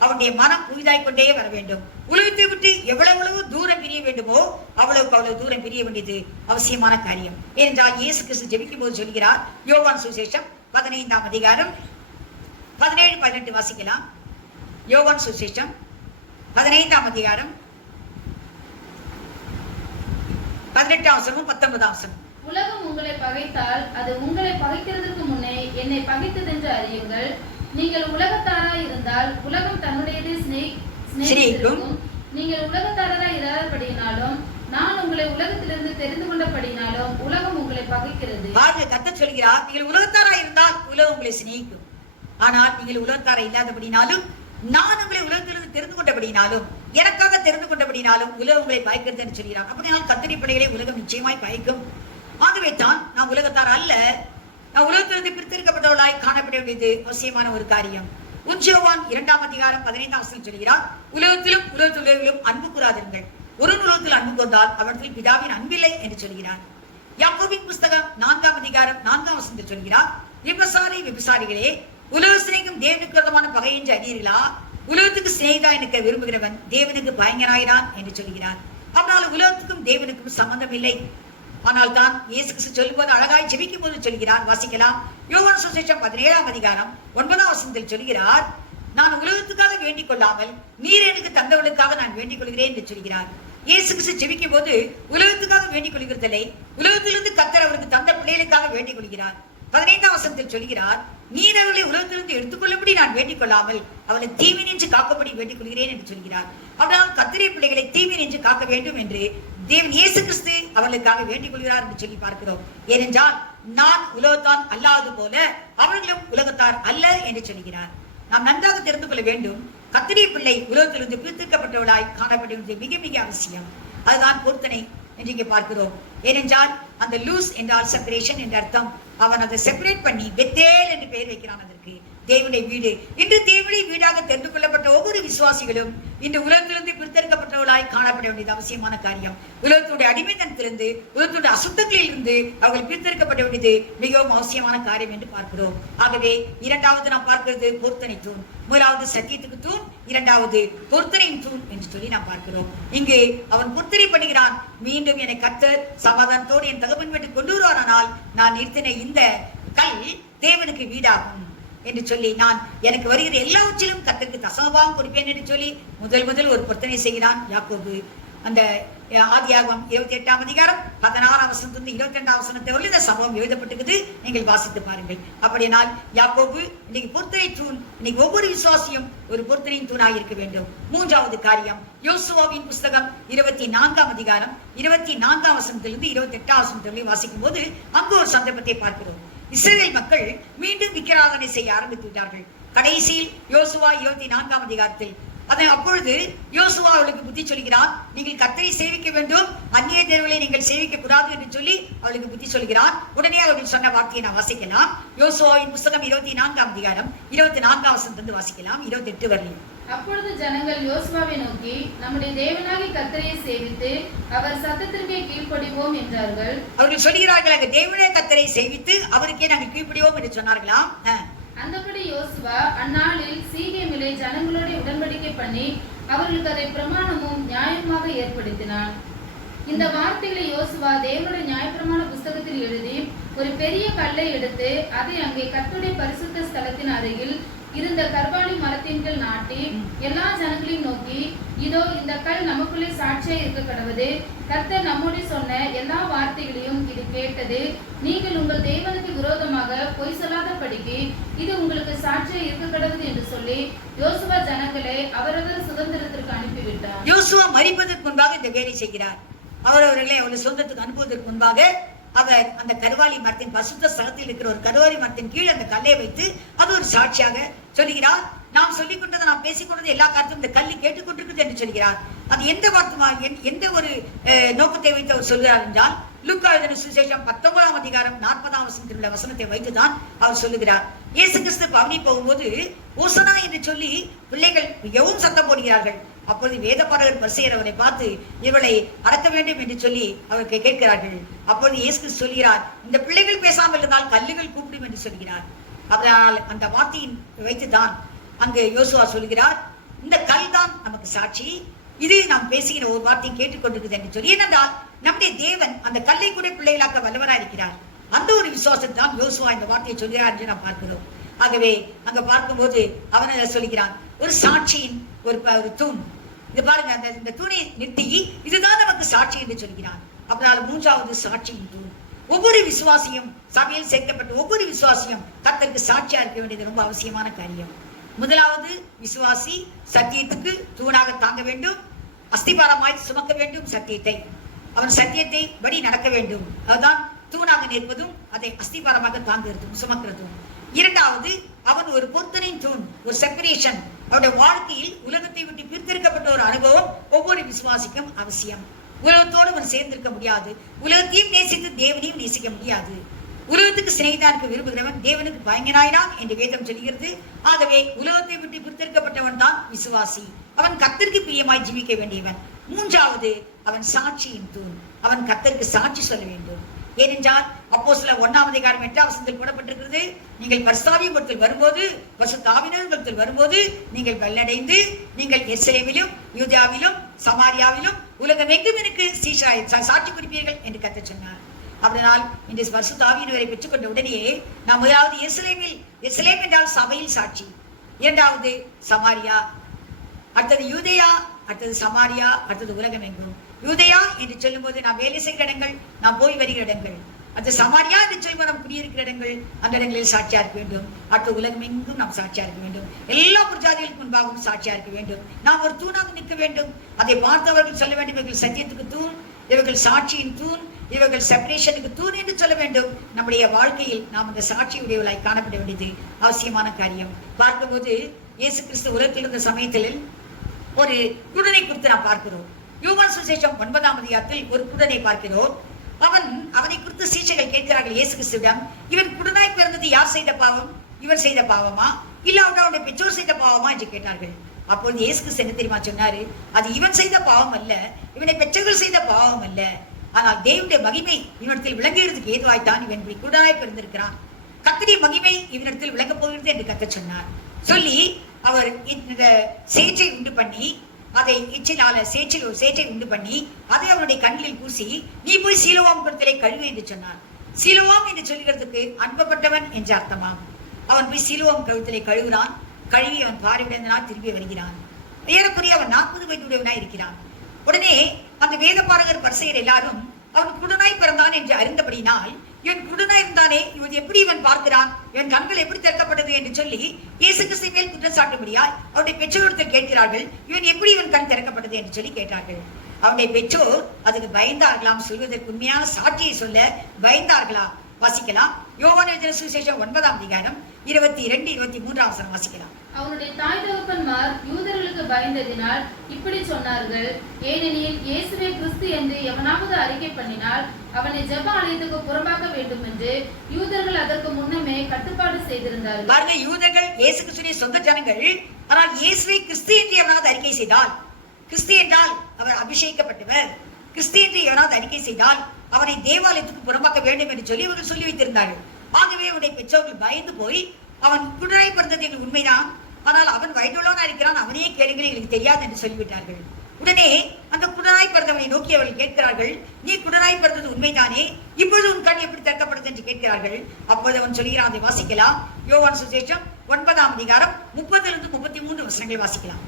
அவனுடைய மனம் புதிதாய் கொண்டே வர வேண்டும். உலகத்தை விட்டு எவ்வளவு தூரம் பிரிய வேண்டுமோ அவ்வளவுக்கு அவ்வளவு தூரம் பிரிய வேண்டியது அவசியமான காரியம். ஏனென்றால் இயேசு கிறிஸ்து ஜெபிக்கும் போது சொல்கிறார். யோவான் சுவிசேஷம் 15ஆம் அதிகாரம் 17-18 வாசிக்கலாம். யோவான் சுவிசேஷம் 15ஆம் அதிகாரம் 18ஆம் வசனம் 19ஆம் வசனம். உலகம் உங்களை பகைத்தால் அது உங்களை பகைக்கிறதுக்கு முன்னே என்னை பகைத்தது என்று அறியுங்கள். நீங்கள் உலகத்தாராய் இருந்தால் உலகம் தன்னுடையதை சிநேகிக்கும். நீங்கள் உலகத்தாராய் இராதபடியினாலும் நான் உங்களை உலகத்திலிருந்து தெரிந்து கொண்டபடினாலும் உலகம் உங்களை பகைக்கிறது. கர்த்தர் சொல்கிறார், நீங்கள் உலகத்தாராய் இருந்தால் உலகம் உங்களை சிநேகிக்கும். ஆனால் நீங்கள் உலகத்தாராய் இல்லாதபடினாலும் நான் உங்களை உலகத்திலிருந்து தெரிந்து கொண்டபடினாலும் எனக்காக தெரிந்து கொண்டபடினாலும் உலகம் உங்களை பயக்கிறது என்று சொல்கிறார். அப்படினால் கர்த்தருடைய பிள்ளைகளை உலகம் நிச்சயமாய் பயக்கும். ஆகவே தான் நாம் உலகத்தார் அல்ல, நாம் உலகத்திலிருந்து பிரித்திருக்கப்பட்டவர்களாய் காணப்பட வேண்டியது அவசியமான ஒரு காரியம். யோவான் 2 அதிகாரம் 15 சொல்கிறார், உலகத்திலும் உலகத்திலும் அன்பு கூறாதிருங்கள். ஒரு உலகத்தில் அன்பு கொண்டால் அவற்றில் பிதாவின் அன்பில்லை என்று சொல்கிறார். யாக்கோபின் புஸ்தகம் 4 அதிகாரம் 4 சொல்கிறார், விபசாரிகளே, உலக சிநேகம் தேவனுக்கு விரோதமான பகை என்று அறியீர்களா? உலகத்துக்கு சிநேகிதா இருக்க விரும்புகிறவன் தேவனுக்கு பயங்கராயிரான் என்று சொல்கிறார். ஆனால் உலகத்துக்கும் தேவனுக்கும் சம்பந்தம் இல்லை. ஆனால் தான் இயேசு கிறிஸ்து சொல்லும்போது அழகாய் ஜெபிக்கும் போது சொல்கிறார், வாசிக்கலாம். யோவான் சுவிசேஷம் 17 அதிகாரம் 9 சொல்கிறார், நான் உலகத்துக்காக வேண்டிக் கொள்ளாமல் நீர் எனக்கு தந்தவளுக்காக நான் வேண்டிக் கொள்கிறேன் என்று சொல்கிறார். இயேசு கிறிஸ்து ஜெபிக்கும் போது உலகத்துக்காக வேண்டிக் கொள்கிறதில்லை, உலகத்திலிருந்து கர்த்தர் அவருக்கு தந்த பிள்ளைகளுக்காக வேண்டிக் கொள்கிறார். 15 சொல்கிறார், நீர் அவர்களை உலகத்திலிருந்து எடுத்துக்கொள்ளும்படி நான் வேண்டிக் கொள்ளாமல் அவளை தீமை நின்று காக்கும்படி வேண்டிக் கொள்கிறேன் என்று சொல்கிறார். அவனால் கர்த்தருடைய பிள்ளைகளை தீமை நின்று காக்க வேண்டும் என்று தேவன் இயேசு கிறிஸ்து அவர்களுக்காக வேண்டிக் கொள்கிறார் என்று சொல்லி பார்க்கிறோம். ஏனென்றால் நான் உலகத்தான் அல்லாதது போல அவர்களும் உலகத்தார் அல்ல என்று சொல்கிறார். நாம் நன்றாக தெரிந்து கொள்ள வேண்டும், கர்த்தருடைய பிள்ளை உலகத்திலிருந்து பிரித்திருக்கப்பட்டவளாய் காணப்படுவது மிக மிக அவசியம். அதுதான் பொருத்தனை என்று இங்கே பார்க்கிறோம். ஏனென்றால் அந்த லூஸ் என்றால் செப்பரேஷன் என்ற அர்த்தம். அவன் அதை செப்பரேட் பண்ணி பெத்தேல் என்று பெயர் வைக்கிறான். அதற்கு தேவனுடைய வீடு. இன்று தேவனுடைய வீடாக தெரிந்து கொள்ளப்பட்ட ஒவ்வொரு விசுவாசிகளும் இன்று உலகத்திலிருந்து பிரித்தெடுக்கப்பட்டவர்களாய் காணப்பட வேண்டியது அவசியமான காரியம். உலகத்துடைய அடிமைத்தனத்திலிருந்து, உலகத்துடைய அசுத்தங்களில் இருந்து அவர்கள் பிரித்தெடுக்கப்பட வேண்டியது மிகவும் அவசியமான காரியம் என்று பார்க்கிறோம். ஆகவே இரண்டாவது நாம் பார்க்கிறது பொருத்தனை தூண். முதலாவது சத்தியத்துக்கு தூண், இரண்டாவது பொருத்தனையின் தூண் என்று சொல்லி நாம் பார்க்கிறோம். இங்கு அவன் பொருத்தனை பண்ணுகிறான், மீண்டும் என்னை கர்த்தர் சமாதானத்தோடு என் தகப்பன் வீட்டுக்கு கொண்டு வருவானால் நான் நிறுத்தின இந்த கல் தேவனுக்கு வீடாகும் என்று சொல்லி, நான் எனக்கு வருகிற எல்லாவற்றிலும் கர்த்தருக்கு தசமபாகம் கொடுப்பேன் என்று சொல்லி முதல் ஒரு பொருத்தனை செய்கிறான் யாக்கோபு. அந்த ஆதியாகமம் 28 அதிகாரம் 16 22 இந்த சம்பவம் எழுதப்பட்டிருக்குது. நீங்கள் வாசித்து பாருங்கள். அப்படினால் யாக்கோபு இன்னைக்கு பொருத்தனை தூண். இன்னைக்கு ஒவ்வொரு விசுவாசியும் ஒரு பொருத்தனையின் தூணாக இருக்க வேண்டும். மூன்றாவது காரியம், யோசுவாவின் புஸ்தகம் 24 அதிகாரம் 24 28 வாசிக்கும் போது அங்கு ஒரு சந்தர்ப்பத்தை பார்க்கிறோம். இஸ்ரவேல் மக்கள் மீண்டும் விக்கிராதனை செய்ய ஆரம்பித்து விட்டார்கள். கடைசியில் யோசுவா 24 அதிகாரத்தில் அப்பொழுது யோசுவா அவளுக்கு புத்தி சொல்கிறான், நீங்கள் கர்த்தரை சேவிக்க வேண்டும், அந்நிய தேவர்களை நீங்கள் சேவிக்க கூடாது என்று சொல்லி அவளுக்கு புத்தி சொல்கிறான். உடனே அவர்கள் சொன்ன வார்த்தையை நான் வாசிக்கலாம். யோசுவாவின் புஸ்தகம் 24 அதிகாரம் 24 வாசிக்கலாம், 28 வரலையும். அப்பொழுது ஜனங்கள் யோசுவாவை நோக்கி, நம்முடைய தேவனாகிய கர்த்தரை சேவித்து அவர் சத்தத்திற்கே கீழ்ப்படிவோம் என்றார்கள். அவர்கள் சொல்கிறார்கள், அங்க தேவனுடைய கர்த்தரை சேவித்து அவருக்கே நாங்கள் கீழ்ப்படிவோம் என்று சொன்னார்களாம். அந்தபடி யோசுவா அந்நாளில் சீகேமிலே ஜனங்களோட உடன்படிக்கை பண்ணி அவர்களுக்கு அதை பிரமாணமும் நியாயமாக ஏற்படுத்தினான். இந்த வார்த்தைகளை யோசுவா தேவனுடைய நியாயப்பிரமாண புஸ்தகத்தில் எழுதி ஒரு பெரிய கல்லை எடுத்து அதை அங்கே கர்த்தருடைய பரிசுத்த ஸ்தலத்தின் அருகில் இருந்த கர்வாலி மரத்தின் கீழ் நாட்டி எல்லா ஜனங்களையும் நோக்கி, இதோ இந்த கல் நமக்குள்ளே சாட்சியா இருக்க கடவுது. கர்த்தர் நம்மோடு சொன்ன எல்லா வார்த்தைகளையும் இது கேட்டது. நீங்கள் உங்கள் தேவனுக்கு விரோதமாக பொய் சொல்லாதபடிக்கு இது உங்களுக்கு சாட்சியா இருக்க கடவுது என்று சொல்லி யோசுவா ஜனங்களை அவரவர் சுதந்திரத்திற்கு அனுப்பிவிட்டார். யோசுவா மரிப்பதற்கு முன்பாக இந்த வேலை செய்கிறார். அவரவர்களை அவர்கள் சொந்தத்துக்கு அனுப்புவதற்கு முன்பாக அவர் அந்த கருவாலி மரத்தின் பசுத்த ஸ்தலத்தில் இருக்கிற ஒரு கருவாலி மரத்தின் கீழ் அந்த கல்லை வைத்து அது ஒரு சாட்சியாக சொல்கிறார். நாம் சொல்லிக் கொண்டதை, நாம் பேசிக்கொண்டது எல்லா காலத்தும் இந்த கல்வி கேட்டுக்கொண்டிருக்குது என்று சொல்கிறார். அது எந்த வார்த்தை, எந்த ஒரு நோக்கத்தை வைத்து அவர் சொல்கிறார் என்றால், லூக்கா எழுதின சுவிசேஷம் 19 அதிகாரம் 40 வசனத்தை வைத்துதான் அவர் சொல்லுகிறார். இயேசு கிறிஸ்து பவனி போகும்போது ஓசனா என்று சொல்லி பிள்ளைகள் மிகவும் சத்தம் போடுகிறார்கள். அப்பொழுது வேதபாரகர் பரிசேயர் அவரை பார்த்து இவளை அடக்க வேண்டும் என்று சொல்லி அவருக்கு கேட்கிறார்கள். அப்பொழுது இயேசு கிறிஸ்து சொல்கிறார், இந்த பிள்ளைகள் பேசாமல் இருந்தால் கல்லுகள் கூப்பிடும் என்று சொல்கிறார். அதனால் அந்த வார்த்தையை வைத்துதான் அங்கு யோசுவா சொல்கிறார், இந்த கல் தான் நமக்கு சாட்சி, இது நாம் பேசுகிற ஒரு வார்த்தையை கேட்டுக்கொண்டிருக்குது என்று சொல்லி. ஏனென்றால் நம்முடைய தேவன் அந்த கல்லை கூட பிள்ளைகளாக்க வல்லவராக இருக்கிறார். அந்த ஒரு விசுவாசத்தை தான் யோசுவா இந்த வார்த்தையை சொல்கிறார் என்று நாம் பார்க்கிறோம். ஆகவே அங்க பார்க்கும்போது அவன் சொல்கிறான், ஒரு சாட்சியின் ஒரு தூண். இது பாருங்க, அந்த தூணை நிறுத்தி இதுதான் நமக்கு சாட்சி என்று சொல்கிறான். அப்படினால மூன்றாவது சாட்சியின் தூண். ஒவ்வொரு விசுவாசியும், சபையில் சேர்க்கப்பட்ட ஒவ்வொரு விசுவாசியும் கர்த்தருக்கு சாட்சியா இருக்க வேண்டியது ரொம்ப அவசியமான காரியம். முதலாவது விசுவாசி சத்தியத்துக்கு தூணாக தாங்க வேண்டும், அஸ்திபாரமாய் சுமக்க வேண்டும் சத்தியத்தை. அவன் சத்தியத்தை படி நடக்க வேண்டும். அதுதான் தூணாக நிற்பதும் அதை அஸ்திபாரமாக தாங்குறதும் சுமக்கிறதும். இரண்டாவது, அவன் ஒரு பொருத்தனையின் தூண், ஒரு செப்பரேஷன். அவருடைய வாழ்க்கையில் உலகத்தை விட்டு பிரித்திருக்கப்பட்ட ஒரு அனுபவம் ஒவ்வொரு விசுவாசிக்கும் அவசியம். உலகத்தோடு அவன் சேர்ந்திருக்க முடியாது. உலகத்தையும் நேசித்து தேவனையும் நேசிக்க முடியாது. உலகத்துக்கு சிநேகிதனாக விரும்புகிறவன் தேவனுக்கு பயங்கராயினான் என்று வேதம் சொல்கிறது. ஆகவே உலகத்தை விட்டு பிரித்தெடுக்கப்பட்டவன் தான் விசுவாசி. அவன் கர்த்தருக்கு பிரியமாய் ஜீவிக்க வேண்டியவன். மூன்றாவது, அவன் சாட்சியின் தூண். அவன் கர்த்தருக்கு சாட்சி சொல்ல வேண்டும். ஏனென்றால் அப்போஸ்தலர் 1:8 போடப்பட்டிருக்கிறது, நீங்கள் பரிசுத்தாவியின் வரும்போது, பரிசுத்தாவியின் வரும்போது நீங்கள் வெள்ளடைந்து நீங்கள் எருசலேமிலும் யூதேயாவிலும் சமாரியாவிலும் உலகம் எங்கும் எனக்கு சாட்சி குறிப்பீர்கள் என்று கர்த்தர் சொன்னார். அப்படினால் இந்த பரிசுத்தாவியினரை பெற்றுக்கொண்ட உடனே நாம் முதலாவது எருசலேம் என்றால் சபையில் சாட்சி, இரண்டாவது சமாரியா, அடுத்தது யூதேயா, அடுத்தது சமாரியா, அடுத்தது உலகம் எங்கும். யூதேயா என்று சொல்லும் போது நாம் வேலை செய்கிற இடங்கள், நாம் போய் வருகிற இடங்கள். அடுத்த சமாரியா என்று சொல்லும்போது நாம் குடியிருக்கிற இடங்கள், அந்த இடங்களில் சாட்சியா இருக்க வேண்டும். அடுத்த உலகம் எங்கும் நாம் சாட்சியா இருக்க வேண்டும். எல்லா புறஜாதிகளுக்கு முன்பாகவும் சாட்சியா இருக்க வேண்டும். நாம் ஒரு தூணாக நிற்க வேண்டும். அதை பார்த்தவர்கள் சொல்ல வேண்டும், இவர்கள் சத்தியத்துக்கு தூண், இவர்கள் சாட்சியின் தூண், இவர்கள் செப்பரேஷனுக்கு தூண் என்று சொல்ல வேண்டும். நம்முடைய வாழ்க்கையில் நாம் அந்த சாட்சி உடையவளாய் காணப்பட வேண்டியது அவசியமான காரியம். பார்க்கும்போது இயேசு கிறிஸ்து உலகத்தில் இருந்த சமயத்தில் ஒரு குருடனை குறித்து நாம் பார்க்கிறோம். யோவான் சுவிசேஷம் 9 ஒரு குருடனை பார்க்கிறோம். அவனை குறித்து சீஷர்கள் கேட்கிறார்கள் இயேசு கிறிஸ்துவிடம், இவன் குருடனாய் பிறந்தது யார் செய்த பாவம்? இவன் செய்த பாவமா இல்லாவிட்டா அவனுடைய பெற்றோர் செய்த பாவமா என்று கேட்டார்கள். அப்பொழுது இயேசு கிறிஸ்து என்ன தெரியுமா சொன்னாரு? அது இவன் செய்த பாவம் அல்ல, இவனை பெற்றோர்கள் செய்த பாவம் அல்ல, ஆனால் தேவனுடைய மகிமை இவனிடத்தில் விளங்குகிறதுக்கு ஏதுவாய்த்தான் இவன் குருடனாய் பிறந்திருக்கிறான். கர்த்தருடைய மகிமை இவனிடத்தில் விளங்கப் போகிறது என்று கர்த்தர் சொன்னார். சொல்லி அவர் இந்த சேற்றை உண்டு பண்ணி, அதை சேற்றை உண்டு பண்ணி அதை அவனுடைய கண்களில் பூசி, நீ போய் சீலோவாம் குளத்திலே கழுவு என்று சொன்னார். சீலோவாம் என்று சொல்லுகிறதுக்கு அன்பப்பட்டவன் என்று அர்த்தமாம். அவன் போய் சீலோவாம் கழுத்திலே கழுவுறான். கழுவி அவன் பார்வையிடனால் திரும்பி வருகிறான். ஏறக்குறைய அவன் 40 வயதுடையவனாய் இருக்கிறான். உடனே அந்த வேத பாரகர் பரிசேயர் எல்லாரும் அவன் குருடனாய் பிறந்தான் என்று அறிந்தபடினால், இவன் குருடனாய் இருந்தானே, இவன் எப்படி இவன் பார்க்கிறான், இவன் கண்கள் எப்படி திறக்கப்பட்டது என்று சொல்லி இயேசு கிறிஸ்து மேல் குற்றச்சாட்டும்படியாய் அவருடைய பெற்றோரிடத்தில் கேட்கிறார்கள், இவன் எப்படி இவன் கண் திறக்கப்பட்டது என்று சொல்லி கேட்டார்கள். அவனுடைய பெற்றோர் அதுக்கு பயந்தார்களாம். சொல்வதற்கு உண்மையான சாட்சியை சொல்ல பயந்தார்களாம். வாசிக்கலாம். யோவான் எழுதின சுவிசேஷம் 9:22-23 வாசிக்கலாம். அவனுடைய தாய் தகப்பன்மார் யூதர்களுக்கு பயந்ததினால் இப்படி சொன்னார்கள், ஏனெனில் இயேசுவே கிறிஸ்து என்று எவனாவது அறிக்கை பண்ணினால் அவனை ஜெப ஆலயத்துக்கு புறம்பாக்க வேண்டும் என்று யூதர்கள் அதற்கு முன்னமே கட்டுப்பாடு செய்திருந்தார்கள். பாருங்க, யூதர்கள் இயேசு கிறிஸ்துவின் சொந்த ஜனங்கள். ஆனால் இயேசுவை கிறிஸ்து என்று எவனாவது அறிக்கை செய்தால், கிறிஸ்து என்றால் அவர் அபிஷேகிக்கப்பட்டவர், கிறிஸ்து என்று எவனாவது அறிக்கை செய்தால் அவனை தேவாலயத்துக்கு புறம்பாக்க வேண்டும் என்று சொல்லி அவர்கள் சொல்லி வைத்திருந்தார்கள். ஆகவே அவனுடைய பெற்றோர்கள் பயந்து போய், அவன் குருடனாய் பிறந்தது எங்கள் உண்மைதான், ஆனால் அவன் வயதுள்ளவனா இருக்கிறான், அவனையே கேளுங்கள், எங்களுக்கு தெரியாது என்று சொல்லிவிட்டார்கள். உடனே அந்த குருடனாய் பிறந்தவனை நோக்கி அவர்கள் கேட்கிறார்கள், நீ குருடனாய் பிறந்தது உண்மைதானே, இப்பொழுது உன் கண் எப்படி திறக்கப்படுது என்று கேட்கிறார்கள். அப்போது அவன் சொல்கிறான். அதை வாசிக்கலாம். யோவான் சுவிசேஷம் 9:30-33 வாசிக்கலாம்.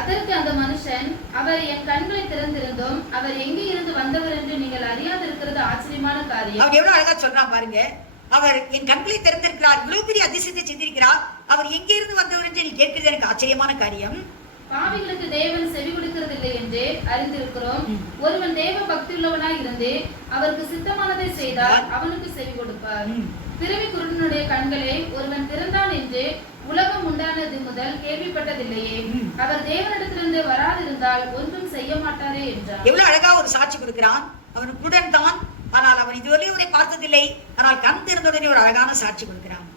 அதற்கு அந்த மனுஷன், அவர் என் கண்களை திறந்திருந்தோம், அவர் எங்கே இருந்து வந்தவர் என்று நீங்கள் அறியாதிருக்கிறது ஆச்சரியமான காரியம். அவர் எவ்வளவு அழகா சொல்றான் பாருங்க. அவர் என் கண்களை திறந்திருக்கிறார், இவ்வளவு பெரிய அதிசயத்தை செய்திருக்கிறார், அவர் எங்கே இருந்து வந்தவர் என்று நீ கேட்கிறது எனக்கு ஆச்சரியமான காரியம். பாவிகளுக்கு தேவன் செவி கொடுக்கிறதில்லை என்று அறிந்திருக்கிறோம். ஒருவன் தேவ பக்தியுள்ளவனாய் இருந்து அவருக்கு சித்தமானதை செய்தால் அவனுக்கு செவி கொடுப்பார். பிறவி குருடனுடைய கண்களை ஒருவன் திறந்தான் என்று உலகம் உண்டானது முதல் கேள்விப்பட்டதில்லையே, அவர் தேவனிடத்திலிருந்து வராதிருந்தால் ஒன்றும் செய்ய மாட்டாரே என்றார். எவ்வளவு அழகா ஒரு சாட்சி கொடுக்கிறான். அவன் குருடன் தான், ஆனால் அவன் இதுவரை அவரை பார்த்ததில்லை, ஆனால் கண் திறந்தவுடனே ஒரு அழகான சாட்சி கொடுக்கிறான்.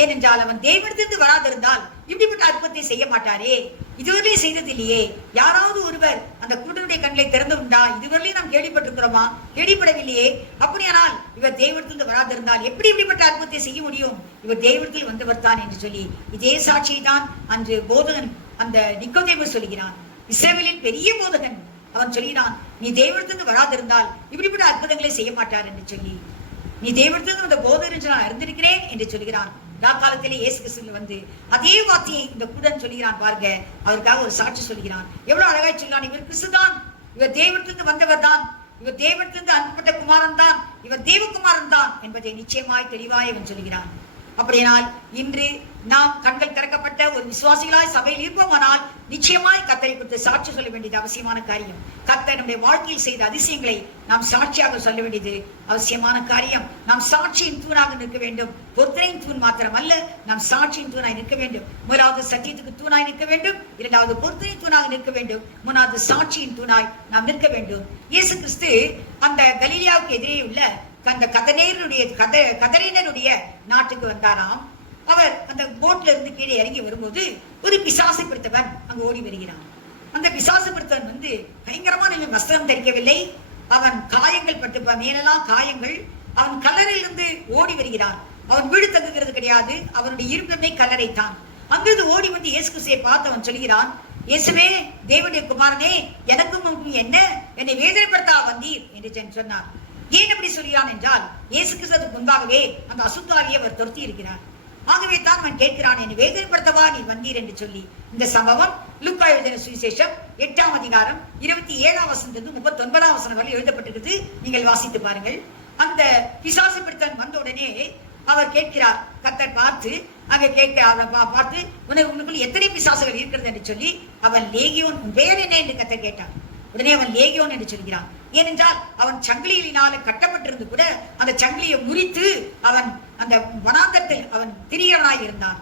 ஏனென்றால் அவன் தேவனிடத்திலிருந்து வராதிருந்தால் இப்படிப்பட்ட அற்புதத்தை செய்ய மாட்டாரே, இதுவரை செய்ததில்லையே. யாராவது ஒருவர் அந்த குருடனுடைய கண்களை திறந்து உண்டா? இதுவரையிலும் நாம் கேள்விப்பட்டிருக்கிறோமா? கேள்விப்படவில்லையே. அப்படியானால் இவர் தேவனிடத்திலிருந்து வராதிருந்தால் எப்படி இப்படிப்பட்ட அற்புதத்தை செய்ய முடியும்? இவர் தேவனிடத்தில் வந்தவர் தான் என்று சொல்லி இதே சாட்சியை தான் அன்று போதகன் அந்த நிக்கோதேமு சொல்கிறான். இஸ்ரவேலின் பெரிய போதகன். அவன் சொல்கிறான், நீ தேவனிடத்திலிருந்து வராதிருந்தால் இப்படிப்பட்ட அற்புதங்களை செய்ய மாட்டார் என்று சொல்லி, நீ தேவனிடத்திலிருந்து வந்த போதகர் என்று நான் அறிந்திருக்கிறேன் என்று சொல்கிறான். காலத்திலே இயேசு கிறிஸ்து வந்து அதே வார்த்தையை இந்த குருடன் சொல்கிறான். பாருங்க, அவருக்காக ஒரு சாட்சி சொல்கிறான். எவ்வளவு அழகாய் சொல்றான். இவர் கிறிஸ்து தான், இவர் தேவனிடத்திலிருந்து வந்தவர் தான், இவர் தேவனிடத்திலிருந்து அனுப்பப்பட்ட குமாரன் தான், இவர் தேவகுமாரன் தான் என்பதை நிச்சயமாய் தெளிவாய் அவன் சொல்கிறான். அப்படியானால் இன்று நாம் கண்கள் திறக்கப்பட்ட ஒரு விசுவாசிகளாய் சபையில் இருப்போமானால் நிச்சயமாய் கர்த்தரை குறித்து சாட்சி சொல்ல வேண்டியது அவசியமான காரியம். கர்த்தர் நம்முடைய வாழ்க்கையில் செய்த அதிசயங்களை நாம் சாட்சியாக சொல்ல வேண்டியது அவசியமான காரியம். நாம் சாட்சியின் தூணாக நிற்க வேண்டும். பொருத்தனையின் தூண் மாத்திரம் அல்ல, நாம் சாட்சியின் தூணாய் நிற்க வேண்டும். முதலாவது சத்தியத்துக்கு தூணாய் நிற்க வேண்டும், இரண்டாவது பொருத்தனை தூணாக நிற்க வேண்டும், மூணாவது சாட்சியின் தூணாய் நாம் நிற்க வேண்டும். இயேசு கிறிஸ்து அந்த கலிலேயாவுக்கு எதிரே உள்ள அந்த கதரேனருடைய நாட்டுக்கு வந்தாராம். அவர் அந்த போட்ல இருந்து கீழே இறங்கி வரும்போது ஒரு பிசாசு பிடித்தவன் அங்கு ஓடி வருகிறான். அந்த பிசாசு பிடித்தவன் பயங்கரமான வஸ்திரம் தரிக்கவில்லை. அவன் காயங்கள் பட்டு மேலெல்லாம் காயங்கள். அவன் கல்லறையிலிருந்து ஓடி வருகிறான். அவன் வீடு தங்குகிறது கிடையாது. அவனுடைய இருப்பிடமே கல்லறைத்தான். அங்கிருந்து ஓடி வந்து இயேசு கிறிஸ்துவை பார்த்து அவன் சொல்கிறான், இயேசுவே, தேவனுடைய குமாரனே, எனக்கும் என்ன, என்னை வேதனைப்படுத்தா வந்தீர் என்று சொன்னார். ஏன் அப்படி சொல்கிறான் என்றால், இயேசு கிறிஸ்துவுக்கு முன்பாகவே அந்த அசுத்தாவியை அவர் துரத்தி இருக்கிறார். ஆகவே தான் அவன் கேட்கிறான், என்னை வேதனைப்படுத்தவா நீ வந்தீர் என்று சொல்லி. இந்த சம்பவம் லூக்கா எழுதின சுவிசேஷம் 8ஆம் அதிகாரம் 27ஆம் வசனத்திலிருந்து 39ஆம் வசனம் வரை எழுதப்பட்டிருக்கிறது. நீங்கள் வாசித்து பாருங்கள். அந்த பிசாசு பிடித்தவன் வந்த உடனே அவர் கேட்கிறார். கர்த்தர் பார்த்து அங்க பார்த்து, உனக்குள் எத்தனை பிசாசுகள் இருக்கிறது என்று சொல்லி, அவன் லேகியோன், உன் பெயர் என்ன என்று கர்த்தர் கேட்டார். உடனே அவன் லேகியோன் என்று சொல்கிறான். ஏனென்றால் அவன் சங்கிலியினால கட்டப்பட்டிருந்து கூட அந்த சங்கிலியை முறித்து அவன் அந்த வனாந்தத்தில் அவன் திரியவனாய் இருந்தான்.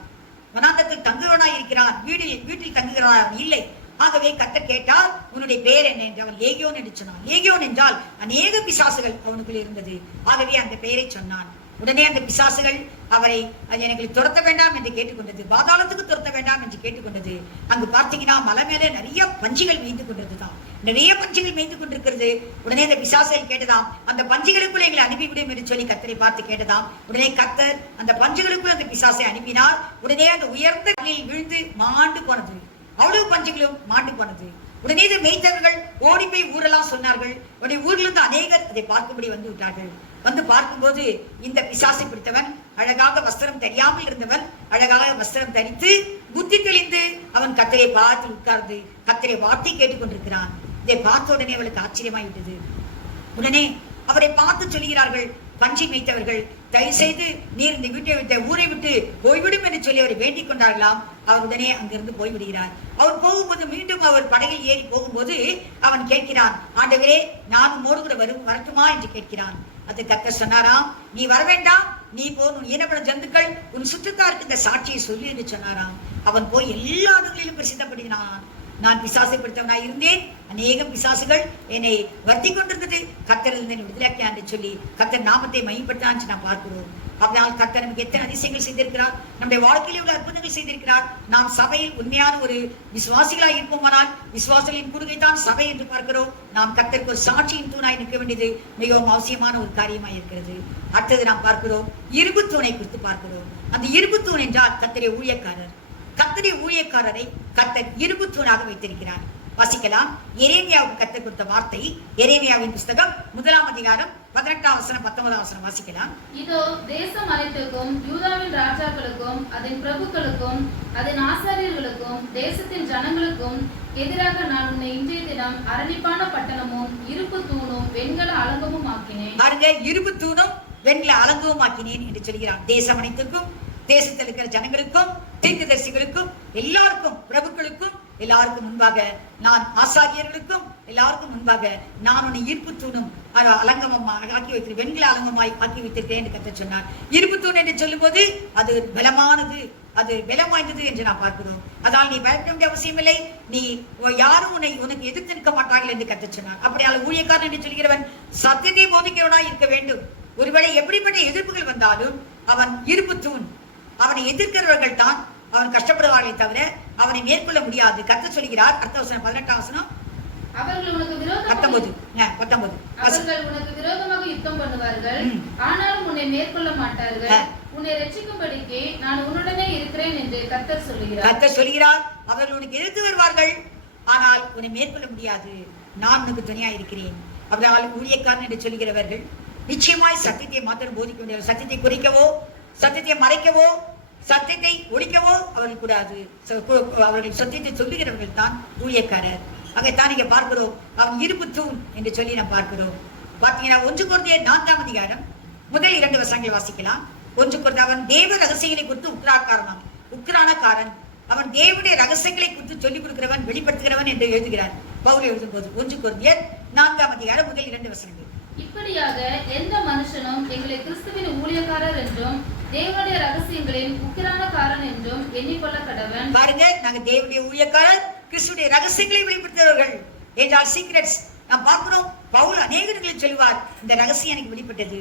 வனாந்தத்தில் தங்குவனாய் இருக்கிறான். வீட்டில் தங்குகிறான் இல்லை. ஆகவே கர்த்தர் கேட்டால், உன்னுடைய பெயர் என்ன என்று. அவன் லேகியோன் என்று சொன்னான். லேகியோன் என்றால் அநேக பிசாசுகள் அவனுக்குள் இருந்தது. ஆகவே அந்த பெயரை சொன்னான். உடனே அந்த பிசாசுகள் அவரை எங்களை துரத்த வேண்டாம் என்று கேட்டுக்கொண்டது. பாதாளத்துக்கு துரத்த வேண்டாம் என்று கேட்டுக்கொண்டது. அங்கு பார்த்தீங்கன்னா மலை மேல நிறைய பஞ்சிகள் மேய்ந்து கொண்டிருந்துதான். நிறைய பஞ்சிகள் மேய்ந்து கொண்டிருக்கிறது. உடனே அந்த பிசாசுகள் கேட்டதாம், அந்த பஞ்சிகளுக்குள்ள எங்களை அனுப்பிவிடும் என்று சொல்லி கர்த்தரை பார்த்து கேட்டதாம். உடனே கர்த்தர் அந்த பஞ்சுகளுக்குள்ள அந்த பிசாசை அனுப்பினார். உடனே அந்த உயர்ந்த நிலையில் விழுந்து மாண்டு போனது. அவ்வளவு பஞ்சுகளும் மாண்டு போனது. உடனே இந்த மேய்த்தவர்கள் ஓடி போய் ஊரெல்லாம் சொன்னார்கள். உடனே ஊர்ல இருந்து அநேகர் அதை பார்க்கும்படி வந்து விட்டார்கள். வந்து பார்க்கும்போது இந்த பிசாசை பிடித்தவன் அழகாக வஸ்திரம் தெரியாமல் இருந்தவன் அழகாக வஸ்திரம் தரித்து புத்தி தெளிந்து அவன் கர்த்தரை பார்த்து உட்கார்ந்து கர்த்தரை வார்த்தை கேட்டுக்கொண்டிருக்கிறான். இதை பார்த்த உடனே அவளுக்கு ஆச்சரியமாயிட்டது. உடனே அவரை பார்த்து சொல்கிறார்கள் பஞ்சி மேய்த்தவர்கள், தயவு செய்து நீர் இந்த வீட்டை விட்டு ஊரை விட்டு போய்விடும் என்று சொல்லி அவரை வேண்டிக் கொண்டார்களாம். அவர் உடனே அங்கிருந்து போய்விடுகிறார். அவர் போகும்போது மீண்டும் அவர் படகில் ஏறி போகும்போது அவன் கேட்கிறான், ஆண்டவரே, நான் உம்மோடு கூட வரட்டுமா என்று கேட்கிறான். அது கர்த்தர் சொன்னாராம், நீ வர வேண்டாம், நீ போ, உன் இனப்பட ஜந்துக்கள் உன் சுற்றத்தாருக்கு இந்த சாட்சியை சொல்லு என்று சொன்னாராம். அவன் போய் எல்லா இடங்களிலும் பிரசித்தப்படுகிறான். நான் பிசாசை பிடித்தவனாய் இருந்தேன், அநேகம் பிசாசுகள் என்னை வருத்தி கொண்டிருந்தது, கர்த்தர் விடுதலையாக்கினான் என்று சொல்லி கர்த்தர் நாமத்தை மையப்படுத்தான் நாம் பார்க்கிறோம். அதனால் கர்த்தர் நமக்கு எத்தனை அதிசயங்கள் செய்திருக்கிறார், நம்முடைய வாழ்க்கையில் உள்ள அற்புதங்கள் செய்திருக்கிறார். நாம் சபையில் உண்மையான ஒரு விசுவாசிகளாய் இருப்போமானால் விசுவாசிகளின் கூடுகை தான் சபை என்று பார்க்கிறோம். நாம் கர்த்தருக்கு ஒரு சாட்சியின் தூணாய் நிற்க வேண்டியது மிகவும் அவசியமான ஒரு காரியமாய் இருக்கிறது. அடுத்தது நாம் பார்க்கிறோம், இரும்பு தூணை குறித்து பார்க்கிறோம். அந்த இரும்பு தூண் என்றால் கர்த்தருடைய ஊழியக்காரர். கர்த்தருடைய ஊழியக்காரரை கர்த்தர் இரும்பு தூணாக வைத்திருக்கிறார். வாசிக்கலாம். எரேமியாவுக்கு கர்த்தர் கொடுத்த வார்த்தை, எரேமியாவின் புஸ்தகம் 1ஆம் அதிகாரம் 18ஆம் வசனம் 19ஆம் வசனம் வாசிக்கலாம். இதோ தேசம் அனைத்துக்கும் யூதாவின் ராஜாக்களுக்கும் அதன் பிரபுக்களுக்கும் அதன் ஆசாரியர்களுக்கும் தேசத்தின் ஜனங்களுக்கும் எதிராக நான் உன்னை இன்றைய தினம் அரணிப்பான பட்டணமும் இரும்பு தூணும் வெண்கல அலங்கமும் ஆக்கினேன். பாருங்க, இரும்பு தூணும் வெண்கல அலங்கமும் ஆக்கினேன் என்று சொல்கிறார். தேசம் அனைத்துக்கும், தேசத்தில் இருக்கிற ஜனங்களுக்கும், தீர்க்கதரிசிகளுக்கும், எல்லாருக்கும், பிரபுக்களுக்கும் எல்லாருக்கும் முன்பாக, நான் ஆசாரியர்களுக்கும் எல்லாருக்கும் முன்பாக நான் உன்னை இருப்பு தூணும் அலங்கமாய் ஆக்கி வைத்திருக்கிறேன், வெண்கல அலங்கமாய் ஆக்கி வைத்திருக்கிறேன் என்று கர்த்தர் சொன்னார். இருப்பு தூண் என்று சொல்லும் போது அது பலமானது, அது பலம் வாய்ந்தது என்று நாம் பார்க்கிறோம். அதனால் நீ பயப்பட வேண்டிய அவசியம் இல்லை, நீ யாரும் உனக்கு எதிர்த்து நிற்க மாட்டார்கள் என்று கர்த்தர் சொன்னார். அப்படியால் ஊழியக்காரன் என்று சொல்கிறவன் சத்தியத்தை போதிக்கிறவனாய் இருக்க வேண்டும். ஒருவேளை எப்படிப்பட்ட எதிர்ப்புகள் வந்தாலும் அவன் இருப்பு தூண். அவனை எதிர்க்கிறவர்கள் தான் அவன் கஷ்டப்படுவார்களே தவிர அவனை மேற்கொள்ள முடியாது. கர்த்தர் சொல்கிறார். அடுத்த வசனம் 18ஆம் வசனம். அவர்கள் உனக்கு விரோதமாக 19 அவர்கள் உனக்கு விரோதமாக யுத்தம் பண்ணுவார்கள், ஆனாலும் உன்னை மேற்கொள்ள மாட்டார்கள். உன்னை ரட்சிக்கும்படிக்கு நான் உன்னுடனே இருக்கிறேன் என்று கர்த்தர் சொல்கிறார். கர்த்தர் சொல்கிறார், அவர்கள் உனக்கு எதிர்த்து வருவார்கள், ஆனால் உன்னை மேற்கொள்ள முடியாது, நான் உனக்கு துணையா இருக்கிறேன். அவர்கள் ஊழியக்காரன் என்று சொல்கிறவர்கள் நிச்சயமாய் சத்தியத்தை மாத்திரம் போதிக்க முடியாது. சத்தியத்தை குறிக்கவோ, சத்தியத்தை மறைக்கவோ, சத்தியத்தை ஒழிக்கவோ அவர்கள் கூடாது. அவர்கள் சத்தியத்தை சொல்லுகிறவர்கள் தான் ஊழியக்காரர். அதைத்தான் நீங்க பார்க்கிறோம். அவன் இரும்பு தூண் என்று சொல்லி நாம் பார்க்கிறோம். பார்த்தீங்கன்னா 1 கொரிந்தியர் 4ஆம் அதிகாரம் முதல் 2 வசனங்களை வாசிக்கலாம். 1 கொரிந்தியர், அவன் தேவ ரகசியங்களை குறித்து உக்ரானக்காரன், அவன் தேவனுடைய ரகசியங்களை குறித்து சொல்லிக் கொடுக்கிறவன், வெளிப்படுத்துகிறவன் என்று எழுதுகிறார் பவுல் எழுதும் போது. 1 கொரிந்தியர் 4ஆம் அதிகாரம் முதல் 2 வசனங்கள். இப்படியாக எந்த மனுஷனும் எங்களை கிறிஸ்துவின் ஊழியக்காரர் என்றும் தேவனுடைய ரகசியங்களின் உக்கிரானக்காரன் என்றும் எண்ணிக்கொள்ள கடவன். பாருங்க, நாங்க தேவனுடைய ஊழியக்காரர், கிறிஸ்துடைய ரகசியங்களை வெளிப்படுத்துகிறவர்கள் என்றால் சீக்ரெட்ஸ் நாம் பார்க்கிறோம். பவுல் அநேக இடங்களில் சொல்லுவார், இந்த ரகசியம் எனக்கு வெளிப்பட்டது,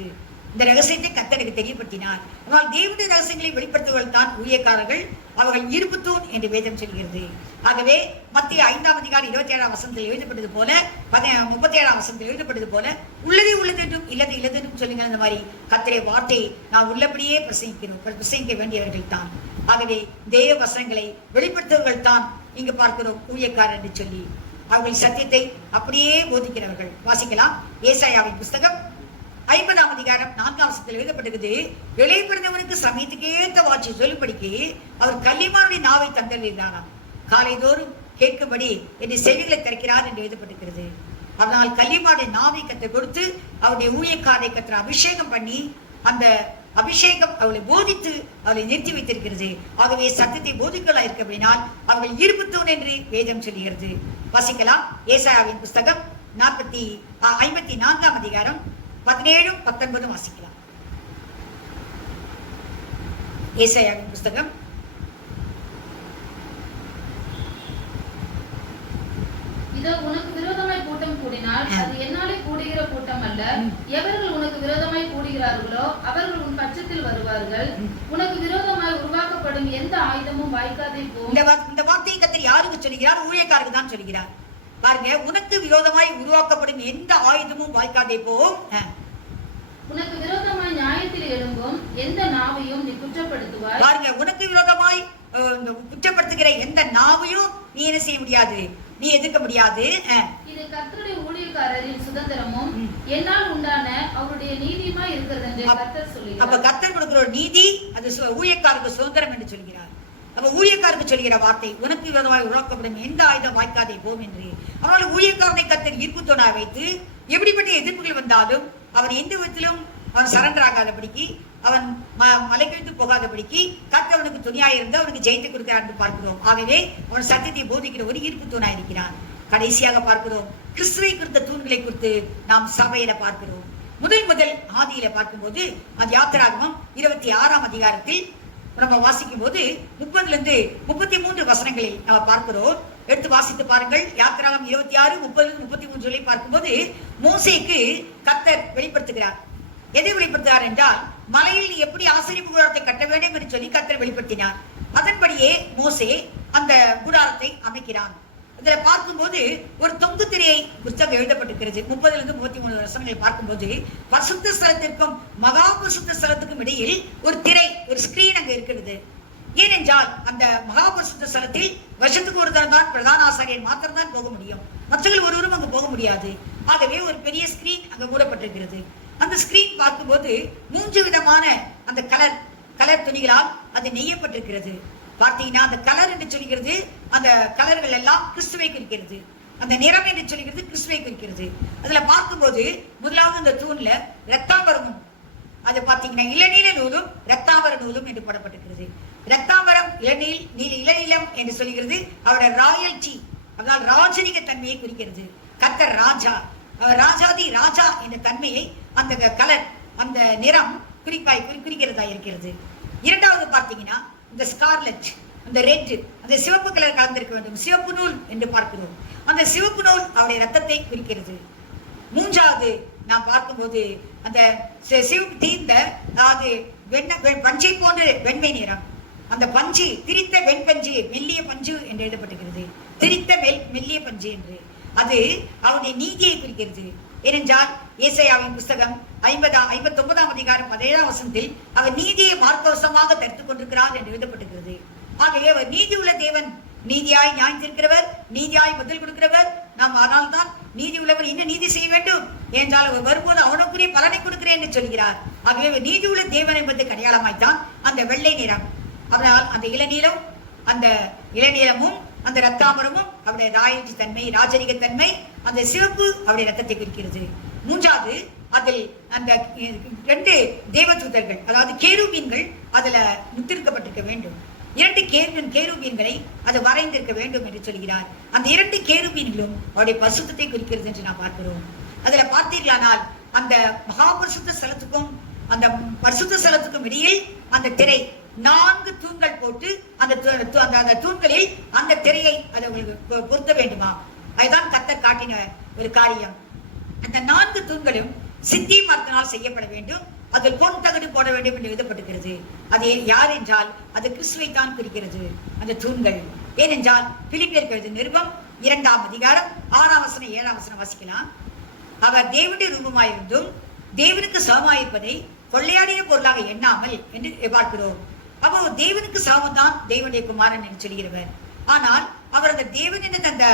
இந்த ரகசியத்தை கர்த்தருக்கு தெரியப்படுத்தினார். ஆனால் தேவனுடைய ரகசியங்களை வெளிப்படுத்துவர்கள் தான் ஊழியக்காரர்கள், அவர்கள் இருப்பு தூண் என்று வேதம் சொல்கிறது. ஆகவே மத்திய 5ஆம் அதிகாரம் 27ஆம் வசனத்தில் எழுதப்பட்டது போல 37ஆம் வசனத்தில் எழுதப்பட்டது போல உள்ளதே உள்ளது என்றும் இல்லது இல்லது என்றும் சொல்லுங்க. அந்த மாதிரி கர்த்தருடைய வார்த்தையை நான் உள்ளபடியே பிரசங்கிக்க வேண்டியவர்கள் தான். ஆகவே தேவ வசனங்களை வெளிப்படுத்துவர்கள் தான் இங்கு பார்க்கிறோம் ஊழியக்காரர் என்று சொல்லி. அவர்கள் சத்தியத்தை அப்படியே போதிக்கிறவர்கள். வாசிக்கலாம். ஏசாயாவின் புஸ்தகம் 50ஆம் அதிகாரம் 4ஆம் வசனத்தில் எழுதப்பட்டிருக்குது. இளைப்பிறந்தவனுக்கு சமயத்துக்கு ஏற்ற வாட்சி சொல்லும்படிக்கு அவர் கல்லிமானுடைய நாவை தந்தளினாராம். காலைதோறும் கேட்கும்படி என்று செவிகளை திறக்கிறார் என்று எழுதப்பட்டிருக்கிறது. அதனால் கல்லிமானுடைய நாவை கத்தர் கொடுத்து அவருடைய ஊழியக்காரை கத்தர் அபிஷேகம் பண்ணி அந்த அபிஷேகம் அவளை போதித்து அவளை நிறுத்தி வைத்திருக்கிறது. ஆகவே சத்தியத்தை போதிக்கலா இருக்க அப்படினால் அவர்கள் இருப்புத்தூண் என்று வேதம் சொல்லுகிறது. வாசிக்கலாம். ஏசாயாவின் புஸ்தகம் 54ஆம் அதிகாரம் 17, 19 வாசிக்கலாம். ஏசாயாவின் புஸ்தகம் இதோ உனக்கு விரோதமாய் கூட்டம் கூடினால் அது என்னாலே கூடுகிற கூட்டம் அல்ல. எவர்கள் உனக்கு விரோதமாய் கூடுகிறார்களோ அவர்கள் உன் பட்சத்தில் வருவார்கள். உனக்கு விரோதமாய் உருவாக்கப்படும் எந்த ஆயுதமும் வாய்க்காதே போகும். இந்த வார்த்தையை கர்த்தர் யாருக்கு சொல்கிறார்? ஊழியக்காரருக்கு தான் சொல்கிறார். பாருங்க, உனக்கு விரோதமாய் உருவாக்கப்படும் எந்த ஆயுதமும் வாய்க்காதே போகும். உனக்கு விரோதமாய் நியாயத்தில் எழும்பும் எந்த நாவையும் நீ குற்றப்படுத்துவாய். பாருங்க, உனக்கு விரோதமாய் குற்றப்படுத்துகிற எந்த நாவையும் நீ என்ன செய்ய முடியாது, நீ எதிர்க்க முடியாது. இது கர்த்தருடைய ஊழியக்காரரின் சுதந்திரமும் என்னால் உண்டான அவருடைய நீதியுமாய் இருக்கிறது என்று கர்த்தர் சொல்கிறார். அப்ப கர்த்தர் கொடுக்கிற ஒரு நீதி அது ஊழியக்காரருக்கு சுதந்திரம் என்று சொல்கிறார். அப்ப ஊழியக்காரருக்கு சொல்கிற வார்த்தை உனக்கு விரோதமாய் உருவாக்கப்படும் எந்த ஆயுதம் வாய்க்காதே போம் என்று. அவனால் ஊழியக்காரனை கர்த்தர் ஈர்ப்புத்தோனா வைத்து எப்படிப்பட்ட எதிர்ப்புகள் வந்தாலும் அவன் எந்த விதத்திலும் அவன் சரண்டர் ஆகாதபடிக்கு, அவன் மலைக்கழித்து போகாதபடிக்கு கர்த்தவனுக்கு துணியாயிருந்து அவனுக்கு ஜெயித்து கொடுக்கிறார் என்று பார்க்கிறோம். ஆகவே அவன் சத்தியத்தை போதிக்கிற ஒரு ஈர்ப்பு தூணாய் இருக்கிறான். கடைசியாக பார்க்கிறோம் கிறிஸ்துவை குறித்த தூண்களை குறித்து நாம் சபையில பார்க்கிறோம். முதல் ஆதியில பார்க்கும்போது அது யாத்திராகமம் 26ஆம் அதிகாரத்தில் நம்ம வாசிக்கும் போது 30 33 வசனங்களை நம்ம பார்க்கிறோம். எடுத்து வாசித்து பாருங்கள். யாத்திராகம் 26, 30, 33 சொல்லி பார்க்கும்போது மோசேக்கு கர்த்தர் வெளிப்படுத்துகிறார். எதை வெளிப்படுத்துகிறார் என்றால் மலையில் எப்படி ஆசரிப்பு கூடாரத்தை கட்ட வேண்டும் என்று சொல்லி கர்த்தர் வெளிப்படுத்தினார். அதன்படியே மோசே அந்த கூடாரத்தை அமைக்கிறான். இதுல பார்க்கும்போது ஒரு தொங்கு திரையை புத்தகம் எழுதப்பட்டிருக்கிறது. 30 33 வசனங்களை பார்க்கும்போது பரிசுத்த ஸ்தலத்திற்கும் மகா பரிசுத்த ஸ்தலத்துக்கும் இடையில் ஒரு திரை, ஒரு ஸ்கிரீன் அங்க இருக்கிறது. ஏனென்றால் அந்த மகா பரிசுத்த ஸ்தலத்தில் வருஷத்துக்கு ஒரு தரம் தான் பிரதான ஆசாரியர் மாத்திரம் தான் போக முடியும். மற்றவர்கள் ஒருவரும் அங்கு போக முடியாது. ஆகவே ஒரு பெரிய ஸ்கிரீன் அங்கு மூடப்பட்டிருக்கிறது. அந்த ஸ்கிரீன் பார்க்கும்போது 3 விதமான அந்த கலர் துணிகளால் அது நெய்யப்பட்டிருக்கிறது. பார்த்தீங்கன்னா அந்த கலர் என்று சொல்கிறது, அந்த கலர்கள் எல்லாம் கிறிஸ்துவை குறிக்கிறது. அந்த நிறம் என்று சொல்கிறது கிறிஸ்துவை குறிக்கிறது. அதுல பார்க்கும்போது முதலாவது அந்த தூண்ல ரத்தாம்பரமும், அது பார்த்தீங்கன்னா இளநீல நூலும் ரத்தாம்பர நூலும் என்று போடப்பட்டிருக்கிறது. ரத்தாம்பரம் இளநீலம் என்று சொல்கிறது அவருடைய ராயல்டி, அதனால் ராஜரிக தன்மையை குறிக்கிறது. கர்த்தர் ராஜா, ராஜாதி ராஜா என்ற தன்மையை அந்த கலர், அந்த நிறம் குறிக்கிறதா இருக்கிறது. இரண்டாவது பார்த்தீங்கன்னா இந்த ஸ்கார்லெட், அந்த ரெட், அந்த சிவப்பு கலர் கலந்திருக்க வேண்டும், சிவப்பு நூல் என்று பார்க்கிறோம். அந்த சிவப்பு நூல் அவருடைய ரத்தத்தை குறிக்கிறது. மூன்றாவது நாம் பார்க்கும்போது அந்த சிவப்பு தீர்ந்த, அதாவது பஞ்சை போன்ற வெண்மை நிறம், அந்த பஞ்சு திரித்த வெண்பஞ்சு, மெல்லிய பஞ்சு என்று எழுதப்பட்டிருக்கிறது. திரித்த மெல்லிய பஞ்சு என்று, அது அவருடைய நீதியை குறிக்கிறது. ஏனென்றால் ஏசாயாவின் புஸ்தகம் 59ஆம் அதிகாரம் 17ஆம் வசனத்தில் அவர் நீதியை மார்க்கவசமாக தரித்துக் கொண்டிருக்கிறார் என்று எழுதப்பட்டிருக்கிறது. ஆகவே அவர் நீதி உள்ள தேவன், நீதியாய் நியாயத்திருக்கிறவர், நீதியாய் பதில் கொடுக்கிறவர். நாம் ஆனால் தான் நீதி உள்ளவர் இன்னும் நீதி செய்ய வேண்டும் என்றால் அவர் வரும்போது அவனுக்குரிய பலனை கொடுக்கிறேன் என்று சொல்கிறார். ஆகவே நீதி உள்ள தேவன் என்பது அடையாளமாய்த்தான் அந்த வெள்ளை நிறம். அதனால் அந்த இளநீலமும் அந்த ரத்தாம்பரமும் அவருடைய ராயல்டி தன்மை, ராஜரிக தன்மை, அந்த சிவப்பு அவருடைய ரத்தத்தை குறிக்கிறது. மூன்றாவது அதில் அந்த 2 தேவதூதர்கள், அதாவது கேருபீன்கள் அதுல முத்திருக்கப்பட்டிருக்க வேண்டும். 2 கேருபீன்களை அது வரைந்திருக்க வேண்டும் என்று சொல்கிறார். அந்த 2 கேருபீன்களும் அவருடைய பரிசுத்தத்தை குறிக்கிறது என்று நாம் பார்க்கிறோம். அதுல பார்த்தீர்களானால் அந்த மகாபரிசுத்த ஸ்தலத்துக்கும் அந்த பரிசுத்த ஸ்தலத்துக்கும் இடையில் அந்த திரை 4 தூண்கள் போட்டு அந்த தூண்களில் அந்த திரையை அதை பொருத்த வேண்டுமா? அதுதான் கர்த்தர் காட்டின ஒரு காரியம். அந்த 4 தூண்களும் சித்தி மரத்தினால் செய்யப்பட வேண்டும். அதில் பொன் தகடு போட வேண்டும் என்று எழுதப்பட்டிருக்கிறது. அது யார் என்றால் அது கிறிஸ்துவை தான் குறிக்கிறது அந்த தூண்கள். ஏனென்றால் பிலிப்பியருக்கு எழுதிய நிருபம் 2ஆம் அதிகாரம் 6ஆம் வசனம் 7ஆம் வசனம் வாசிக்கலாம். அவர் தேவனுடைய ரூபமாயிருந்தும் தேவனுக்கு சமமாயிருப்பதை கொள்ளையாடின பொருளாக எண்ணாமல் என்று பார்க்கிறோம். அப்போ தேவனுக்கு சமம் தான் தேவனுடைய குமாரன் என்று சொல்கிறவர். ஆனால் அவர் அந்த தேவன் என்ற அந்த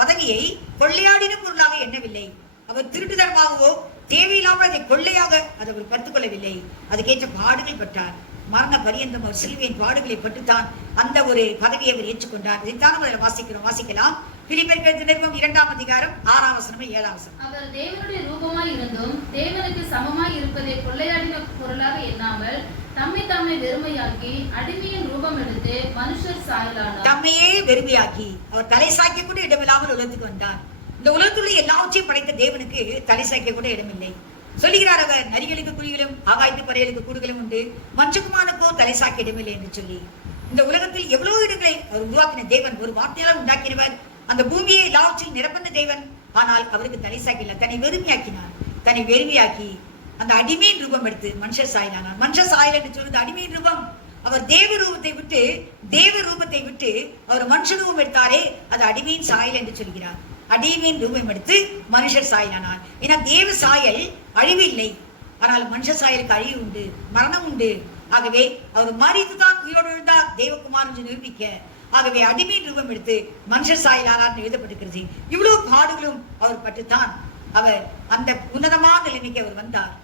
பதவியை கொள்ளையாடின பொருளாக எண்ணவில்லை. அவர் திருட்டுதரமாகவோ தேவையில்லாமல் அதை கொள்ளையாக அதை அவர் கற்றுக் கொள்ளவில்லை. அதுக்கேற்ற பாடுகள் பட்டார். மரண பரியந்தம் அவர் சிலுவையின் பாடுகளை பட்டுத்தான் அந்த ஒரு பதவியை அவர் ஏற்றுக்கொண்டார். இதைத்தான் அவர் வாசிக்கலாம். பிலிப்பியருக்கு நிருபம் 2ஆம் அதிகாரம் 6ஆம் வசனம் 7ஆம் வசனம். அவர் தேவனுடைய ரூபமாய் இருந்தும் தேவனுக்கு சமமாய் இருப்பதை கொள்ளையாடின பொருளாக எண்ணாமல் தம்மை வெறுமையாக்கி அடிமையின் ரூபம் எடுத்து மனுஷர் சாயலானார். தம்மையே வெறுமையாக்கி அவர் தலை சாய்க்க கூட இடமில்லாமல் உலகத்துக்கு வந்தார். இந்த உலகத்துள்ள எல்லாவற்றையும் படைத்த தேவனுக்கு தலை சாய்க்க கூட இடமில்லை. சொல்லுகிறார் அவர், நரிகளுக்கு குழிகளும் ஆகாயத்து பறவைகளுக்கு கூடுகளும் உண்டு, மனுஷகுமானுக்கோ தலை சாய்க்க இடமில்லை என்று சொல்லி. இந்த உலகத்தில் எவ்வளவு இடங்களை அவர் உருவாக்கின தேவன், ஒரு வார்த்தையால் உண்டாக்கினவர். அந்த பூமியை எல்லாவற்றையும் நிரப்பந்த தேவன். ஆனால் அவருக்கு தலை சாய்க்கல, தன்னை வெறுமையாக்கினார். தன்னை வெறுமையாக்கி அந்த அடிமையின் ரூபம் எடுத்து மனுஷர் சாயலானார். மனுஷர் சாயல் என்று சொல்வது அடிமையின் ரூபம். அவர் தேவ ரூபத்தை விட்டு அவர் மனுஷ ரூபம் எடுத்தாரே, அது அடிமையின் சாயல் என்று சொல்கிறார். அடிமையின் ரூபம் எடுத்து மனுஷர் சாயலானார். ஏன்னா தேவ சாயல் அழிவு இல்லை, ஆனால் மனுஷ சாயலுக்கு அழிவு உண்டு, மரணம் உண்டு. ஆகவே அவர் மரித்துதான் உயிரோடு எழுந்தார் தேவகுமாரன் என்று நிரூபிக்க. ஆகவே அடிமையின் ரூபம் எடுத்து மனுஷர் சாயலானார் எழுதப்பட்டிருக்கிறது. இவ்வளவு பாடுகளும் அவர் பட்டுத்தான் அவர் அந்த உன்னதமான நிலைமைக்கு அவர் வந்தார்.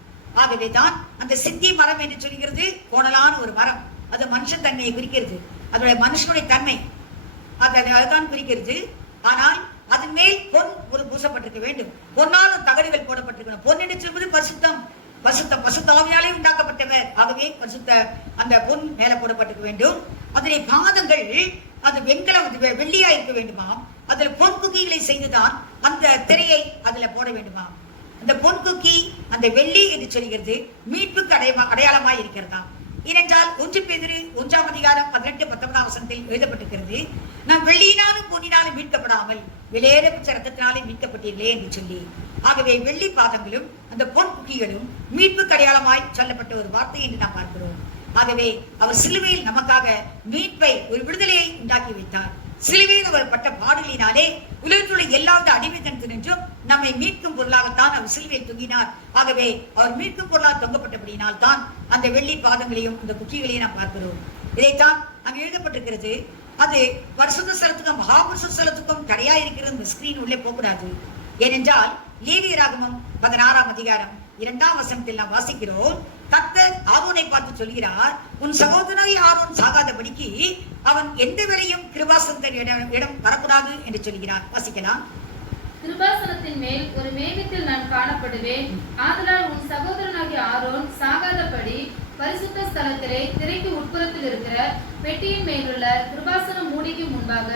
ஆகவே தான் அந்த சித்தி மரம் என்று சொல்கிறது கோணலான ஒரு மரம். அது மனுஷன் தன்மையை குறிக்கிறது, அதோட மனுஷனுடைய தன்மை அதுதான் குறிக்கிறது. ஆனால் அதன் மேல் பொன் ஒரு பூசப்பட்டிருக்க வேண்டும், பொன்னாலும் தகடுகள் போடப்பட்டிருக்கணும். பொன் என்று சொல்வது பரிசுத்தம், பசுத்தாவியாலே உண்டாக்கப்பட்டவர். ஆகவே பரிசுத்த அந்த பொன் மேல போடப்பட்டிருக்க வேண்டும். அதனை பாதங்கள் அது வெள்ளியா இருக்க வேண்டுமாம். அதுல பொன் குக்கிகளை செய்துதான் அந்த திரையை அதுல போட வேண்டுமாம். அந்த பொன் குக்கி அந்த வெள்ளி என்று சொல்கிறது மீட்புக்கு அடையாளமாய் இருக்கிறதாம். ஏனென்றால் 1 பேதுரு 1ஆம் அதிகாரம் 18-19ஆம் வசனத்தில் எழுதப்பட்டிருக்கிறது, நாம் வெள்ளியினாலும் பொன்னினாலும் மீட்கப்படாமல் விலையேறப்பட்ட ரத்தத்தினாலே மீட்கப்பட்டீர்களே என்று சொல்லி. ஆகவே வெள்ளி பாதங்களும் அந்த பொன் குக்கிகளும் மீட்புக்கு அடையாளமாய் சொல்லப்பட்ட ஒரு வார்த்தை என்று நாம் பார்க்கிறோம். ஆகவே அவர் சிலுவையில் நமக்காக மீட்பை, ஒரு விடுதலையை உண்டாக்கி வைத்தார். சிலுவையில் அவர் பட்ட பாடுகளினாலே உலகத்துள்ள எல்லாவித அடிமைத்தனத்தினின்றும் நம்மை மீட்கும் பொருளாகத்தான் அவர் சிலுவையில் தொங்கினார். ஆகவே அவர் மீட்கும் பொருளாக தொங்கப்பட்டபடியினால் தான் அந்த வெள்ளி பாதங்களையும் அந்த குக்கிகளையும் நாம் பார்க்கிறோம். இதைத்தான் அங்கு எழுதப்பட்டிருக்கிறது. அது பரிசுத்த ஸ்தலத்துக்கும் மகாபரிசுத்த ஸ்தலத்துக்கும் தடையா இருக்கிற இந்த ஸ்கிரீன் உள்ளே போகக்கூடாது. ஏனென்றால் லேவியராகமம் 16ஆம் அதிகாரம் 2ஆம் வசனத்தில் நாம் வாசிக்கிறோம், கர்த்தர் ஆரோனை பார்த்து சொல்கிறார், உன் சகோதரனாகிய ஆரோன் சாகாதபடிக்கு அவன் எந்த வேளையும் கிருபாசனத்தின் இடம் வரக்கூடாது என்று சொல்கிறார். வாசிக்கலாம். கிருபாசனத்தின் மேல் ஒரு மேகத்தில் நான் காணப்படுவேன், ஆதலால் உன் சகோதரனாகிய ஆரோன் சாகாதபடி பரிசுத்த ஸ்தலத்திலே திரைக்கு உட்புறத்தில் இருக்கிற பெட்டியின் மேலுள்ள கிருபாசன மூடிக்கு முன்பாக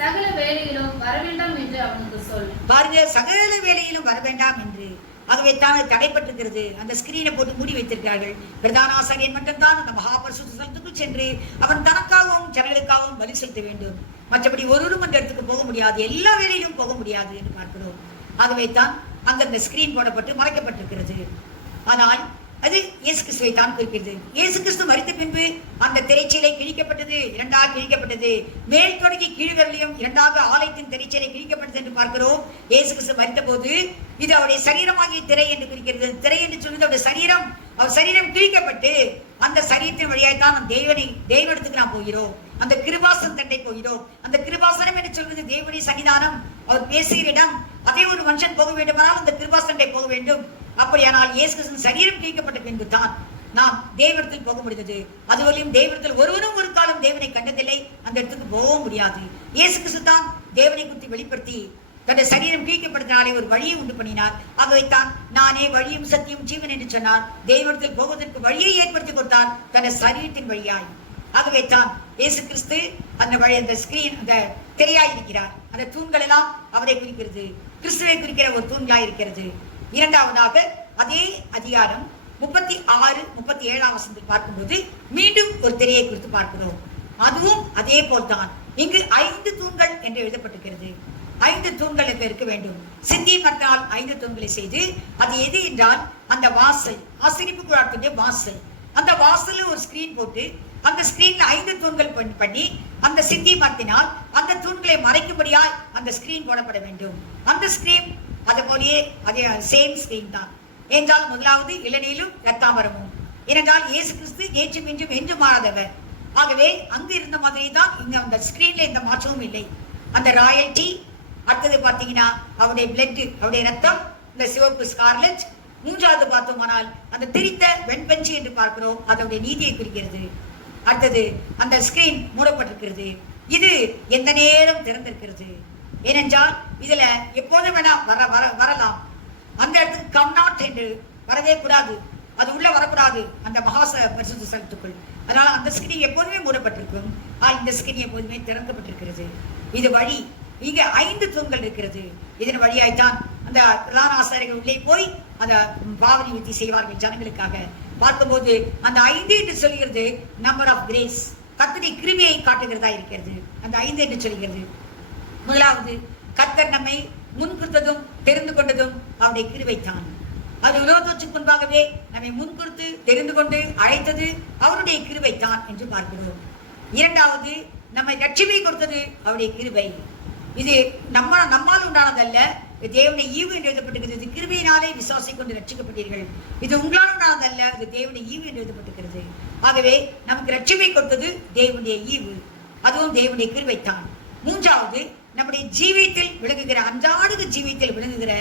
சகல வேளையிலும் வரவேண்டாம் என்று அவனுக்கு சொல். பாருங்க, சகல வேளையிலும் வரவேண்டாம் என்று. ஆகவே தான் தடைப்பட்டிருக்கிறது. அந்த ஸ்கிரீனை போட்டு மூடி வைத்திருக்கிறார்கள். பிரதான ஆசாரியன் மட்டும்தான் அந்த மகாபரிசுத்த ஸ்தலத்துக்கு சென்று அவன் தனக்காகவும் ஜனங்களுக்காகவும் பலி செலுத்த வேண்டும். மற்றபடி ஒருவரும் அந்த இடத்துக்கு போக முடியாது, எல்லா வேளையிலும் போக முடியாது என்று பார்க்கிறோம். ஆகவே தான் அங்க அந்த ஸ்கிரீன் போடப்பட்டு மறைக்கப்பட்டிருக்கிறது. ஆனால் அது இயேசு கிறிஸ்துவை தான் குறிக்கிறது. இயேசு கிறிஸ்து மரித்த பின்பு அந்த திரைச்சீலை கிழிக்கப்பட்டது, இரண்டாக கிழிக்கப்பட்டது. மேல் தொடங்கி கீழ்வரையிலும் இரண்டாக ஆலயத்தின் திரைச்சீலை கிழிக்கப்பட்டது என்று பார்க்கிறோம். இயேசு கிறிஸ்து மரித்த போது இது அவருடைய சரீரமாகிய திரை என்று குறிக்கிறது. திரை என்று சொல்வது அவருடைய சரீரம். அவர் சரீரம் கிழிக்கப்பட்டு அந்த சரீரத்தின் வழியாய்த்தான் நம் தேவனிடத்துக்கு நாம் போகிறோம். அந்த கிருபாசனம் தண்டை போகிறோம். அந்த கிருபாசனம் என்று சொல்வது தேவனுடைய சன்னிதானம், அவர் பேசுகிற இடம். அதே ஒரு மனுஷன் போக வேண்டுமானால் அந்த கிருபாசனத்தை போக வேண்டும். அப்படியானால் இயேசு கிறிஸ்துவின் சரீரம் கிழிக்கப்பட்ட பின்பு தான் நாம் தேவனிடத்தில் போக முடிந்தது. அதுவரையும் தேவனிடத்தில் ஒருவரும் ஒரு காலம் தேவனை கண்டதில்லை, அந்த இடத்துக்கு போக முடியாது. இயேசு கிறிஸ்து தான் தேவனை குறித்து வெளிப்படுத்தி தன்னுடைய சரீரம் கிழிக்கப்படுத்தினாலே ஒரு வழியை உண்டு பண்ணினார். ஆகவேத்தான் நானே வழியும் சத்தியம் ஜீவன் என்று சொன்னார். தேவனிடத்தில் போவதற்கு வழியை ஏற்படுத்தி கொடுத்தார் தன்னுடைய சரீரத்தின் வழியாய். ஆகவே தான் இயேசு கிறிஸ்து அந்த வழி, அந்த ஸ்கிரீன், அந்த திரையாய் இருக்கிறார். அந்த தூண்கள் எல்லாம் அவரை குறிக்கிறது, கிறிஸ்துவை குறிக்கிற ஒரு தூண்களாய் இருக்கிறது. இரண்டாவதாக அதே அதிகாரம் 36-37ஆம் வசனத்தில் பார்க்கும்போது மீண்டும் ஒரு திரையை குறித்து பார்க்கிறோம். அதுவும் அதே போல்தான் இங்கு 5 தூண்கள் என்று எழுதப்பட்டிருக்கிறது. 5 தூண்களுக்கு இருக்க வேண்டும். சிந்தி மரத்தினால் 5 தூண்களை செய்து, அது எது என்றால் அந்த வாசல், ஆசரிப்பு கூடாரத்துடைய வாசல். அந்த வாசல்ல ஒரு ஸ்கிரீன் போட்டு, அந்த ஸ்கிரீன்ல 5 தூண்கள் பண்ணி, அந்த சிந்தி மரத்தினால் அந்த தூண்களை மறைக்கும்படியாய் அந்த ஸ்கிரீன் போடப்பட வேண்டும். அந்த ஸ்கிரீன் அது போலயே அதே சேம் ஸ்கிரீன் தான். என்றால் முதலாவது இளநீலும் இரத்தாம்பரமும். ஏனென்றால் இயேசு கிறிஸ்து ஏற்றும் இன்றும் என்று மாறாதவர். ஆகவே அங்கு இருந்த மாதிரி தான் இங்க அந்த ஸ்கிரீன்ல எந்த மாற்றமும் இல்லை. அந்த ராயல்டி, அடுத்தது பார்த்தீங்கன்னா அவருடைய பிளட், அவருடைய ரத்தம், இந்த சிவப்பு ஸ்கார்லெட். மூன்றாவது பார்த்தோமானால் அந்த திரித்த வெண்பஞ்சு என்று பார்க்கிறோம், அதனுடைய நீதியை குறிக்கிறது. அடுத்தது அந்த ஸ்கிரீன் மூடப்பட்டிருக்கிறது. இது எந்த நேரம் திறந்திருக்கிறது. ஏனென்றால் இதுல எப்போதும் வேணா வரலாம். அந்த இடத்துக்கு கம் நாட் என்று வரவே கூடாது, அது உள்ள வரக்கூடாது அந்த மகாச பரிசுத்த ஸ்தலத்துக்குள். அதனால அந்த ஸ்கிரீன் எப்போதுமே மூடப்பட்டிருக்கும். இந்த ஸ்கிரீன் எப்போதுமே திறக்கப்பட்டிருக்கிறது. இது வழி. இங்க 5 தூண்கள் இருக்கிறது. இதன் வழியாய்த்தான் அந்த பிரதான ஆசாரியர்கள் உள்ளே போய் அந்த பாவனை வித்தி செய்வார்கள் ஜனங்களுக்காக. பார்க்கும்போது அந்த 5 என்று சொல்கிறது நம்பர் ஆஃப் கிரேஸ், கர்த்தருடைய கிருபையை காட்டுகிறதா இருக்கிறது. அந்த 5 என்று சொல்கிறது. முதலாவது, கர்த்தர் நம்மை முன்குறித்ததும் தெரிந்து கொண்டதும் அவருடைய கிருபைத்தான். அது உலகத்துக்கு முன்பாகவே நம்மை முன்குறித்து தெரிந்து கொண்டு அழைத்தது அவருடைய கிருபைத்தான் என்று பார்க்கிறோம். இரண்டாவது, நம்மை ரட்சிப்பை கொடுத்தது அவருடைய கிருபை. இது நம்மால் உண்டானதல்ல, தேவனுடைய ஈவு என்று எழுதப்பட்டிருக்கிறது. கிருபையினாலே விசுவாசை கொண்டு ரட்சிக்கப்பட்டீர்கள். இது உங்களால் உண்டானதல்ல, இது தேவனுடைய ஈவு என்று எழுதப்பட்டிருக்கிறது. ஆகவே நமக்கு ரட்சிப்பை கொடுத்தது தேவனுடைய ஈவு, அதுவும் தேவனுடைய கிருபைத்தான். மூன்றாவது, நம்முடைய ஜீவியத்தில் விளங்குகிற, அன்றாட ஜீவியத்தில் விளங்குகிற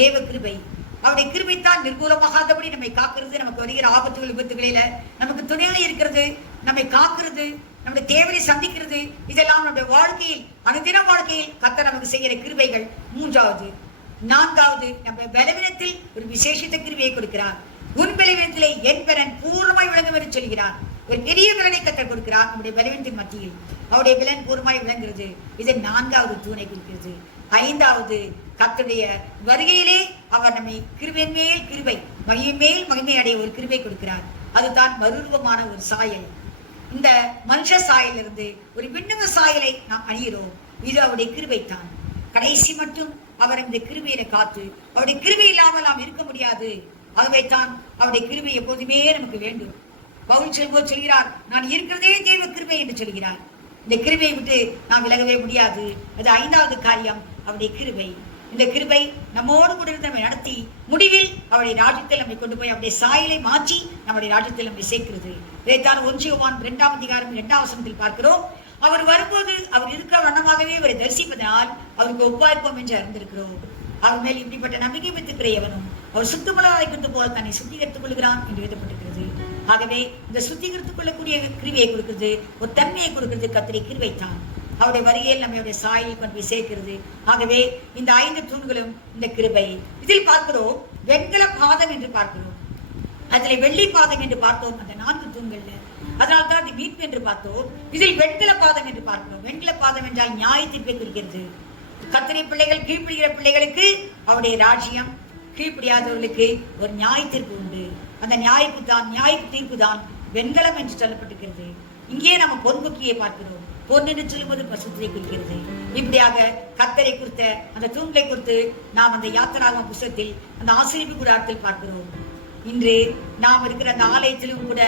தேவ கிருபை. அவருடைய கிருபைத்தான் நிர்மூலமாகாதபடி நம்மை காக்கிறது. நமக்கு வருகிற ஆபத்துகள் விபத்துகளில நமக்கு துணையாக இருக்கிறது, நம்மை காக்கிறது, நம்முடைய தேவையை சந்திக்கிறது. இதெல்லாம் நம்முடைய வாழ்க்கையில், அனுதின வாழ்க்கையில் கர்த்தர் நமக்கு செய்கிற கிருபைகள். மூன்றாவது. நான்காவது, நம்ம பலவீனத்தில் ஒரு விசேஷித்த கிருபையை கொடுக்கிறார். உன் பலவீனத்திலே என் பலன் பூர்ணமாய் விளங்கும் என்று சொல்கிறார். ஒரு பெரிய பலனை கர்த்தர் கொடுக்கிறார் நம்முடைய பலவீனத்தின் மத்தியில். அவருடைய பலன் பூர்ணமாய் விளங்குகிறது. இது 4வது தூணை குறிக்கிறது. 5வது, கர்த்தருடைய வருகையிலே அவர் நம்மை கிருபையின் மேல் கிருபை, மகிமையின் மேல் மகிமை அடைய ஒரு கிருபை கொடுக்கிறார். அதுதான் மறுரூபமான ஒரு சாயல். இந்த மனுஷ சாயலிருந்து ஒரு விண்ணக சாயலை நாம் அணிகிறோம். இது அவருடைய கிருபைத்தான். கடைசி மட்டும் அவர் இந்த கிருபையை காத்து, அவருடைய கிருபை இல்லாமல் நாம் இருக்க முடியாது. ஆகவேதான் அவருடைய கிருபை எப்போதுமே நமக்கு வேண்டும். பவுல் சொல்லும்போது சொல்கிறார், நான் இருக்கிறதே தேவ கிருபை என்று சொல்கிறார். இந்த கிருபையை விட்டு நாம் விலகவே முடியாது. அது 5வது காரியம், அவருடைய கிருபை. இந்த கிருபை நம்மோடு கூட இருந்து நம்மை நடத்தி முடிவில் அவருடைய ராஜ்யத்தில் நம்மை கொண்டு போய் அவருடைய சாயலை மாற்றி நம்முடைய ராஜ்யத்தில் நம்மை சேர்க்கிறது. இதைத்தான் 1 யோவான் 2ஆம் அதிகாரம் 2ஆம் வசனத்தில் பார்க்கிறோம். அவர் வரும்போது அவர் இருக்கிற வண்ணமாகவே அவரை தரிசிப்பதனால் அவருக்கு ஒப்பாயிருப்போம் என்று அறிந்திருக்கிறோம். அவர் மேல் இப்படிப்பட்ட நம்பிக்கை வைத்திருக்கிற எவனும் அவர் சுத்தமுள்ளவரை கொண்டு போல தன்னை சுத்திகரித்துக் கொள்கிறான் என்று எழுதப்பட்டிருக்கிறது. ஆகவே இந்த சுத்திகரித்துக் கொள்ளக்கூடிய கிருபையை கொடுக்கிறது, ஒரு தன்மையை கொடுக்கிறது கர்த்தருடைய கிருபைத்தான். அவருடைய வருகையில் நம்மளுடைய சாயை கொண்டு போய் சேர்க்கிறது. ஆகவே இந்த 5 தூண்களும் இந்த கிருபை. இதில் பார்க்கிறோம் வெண்கல பாதம் என்று பார்க்கிறோம், அதில் வெள்ளி பாதம் என்று பார்த்தோம் அந்த 4 தூண்கள்ல. அதனால்தான் அது மீட்பு என்று பார்த்தோம். இதில் வெண்கல பாதம் என்று பார்க்கிறோம். வெண்கல பாதம் என்றால் நியாய தீர்ப்பை குறிக்கிறது. கர்த்தருடைய பிள்ளைகள் கீழ்ப்படுகிற பிள்ளைகளுக்கு அவருடைய ராஜ்யம், கீழ்ப்படியாதவர்களுக்கு ஒரு நியாய தீர்ப்பு உண்டு. அந்த நியாய தீர்ப்பு தான் வெண்கலம் என்று சொல்லப்பட்டிருக்கிறது. இங்கே நம்ம பொன்புக்கியை பார்க்கிறோம். பொன் என்று சொல்லும்போது பசுத்தை குறிக்கிறது. இப்படியாக கர்த்தரை குறித்த அந்த தூண்களை குறித்து நாம் அந்த யாத்திராகம புத்தகத்தில் அந்த ஆசரிப்பு கூடாரத்தில் பார்க்கிறோம். இன்று நாம் இருக்கிற அந்த ஆலயத்திலும் கூட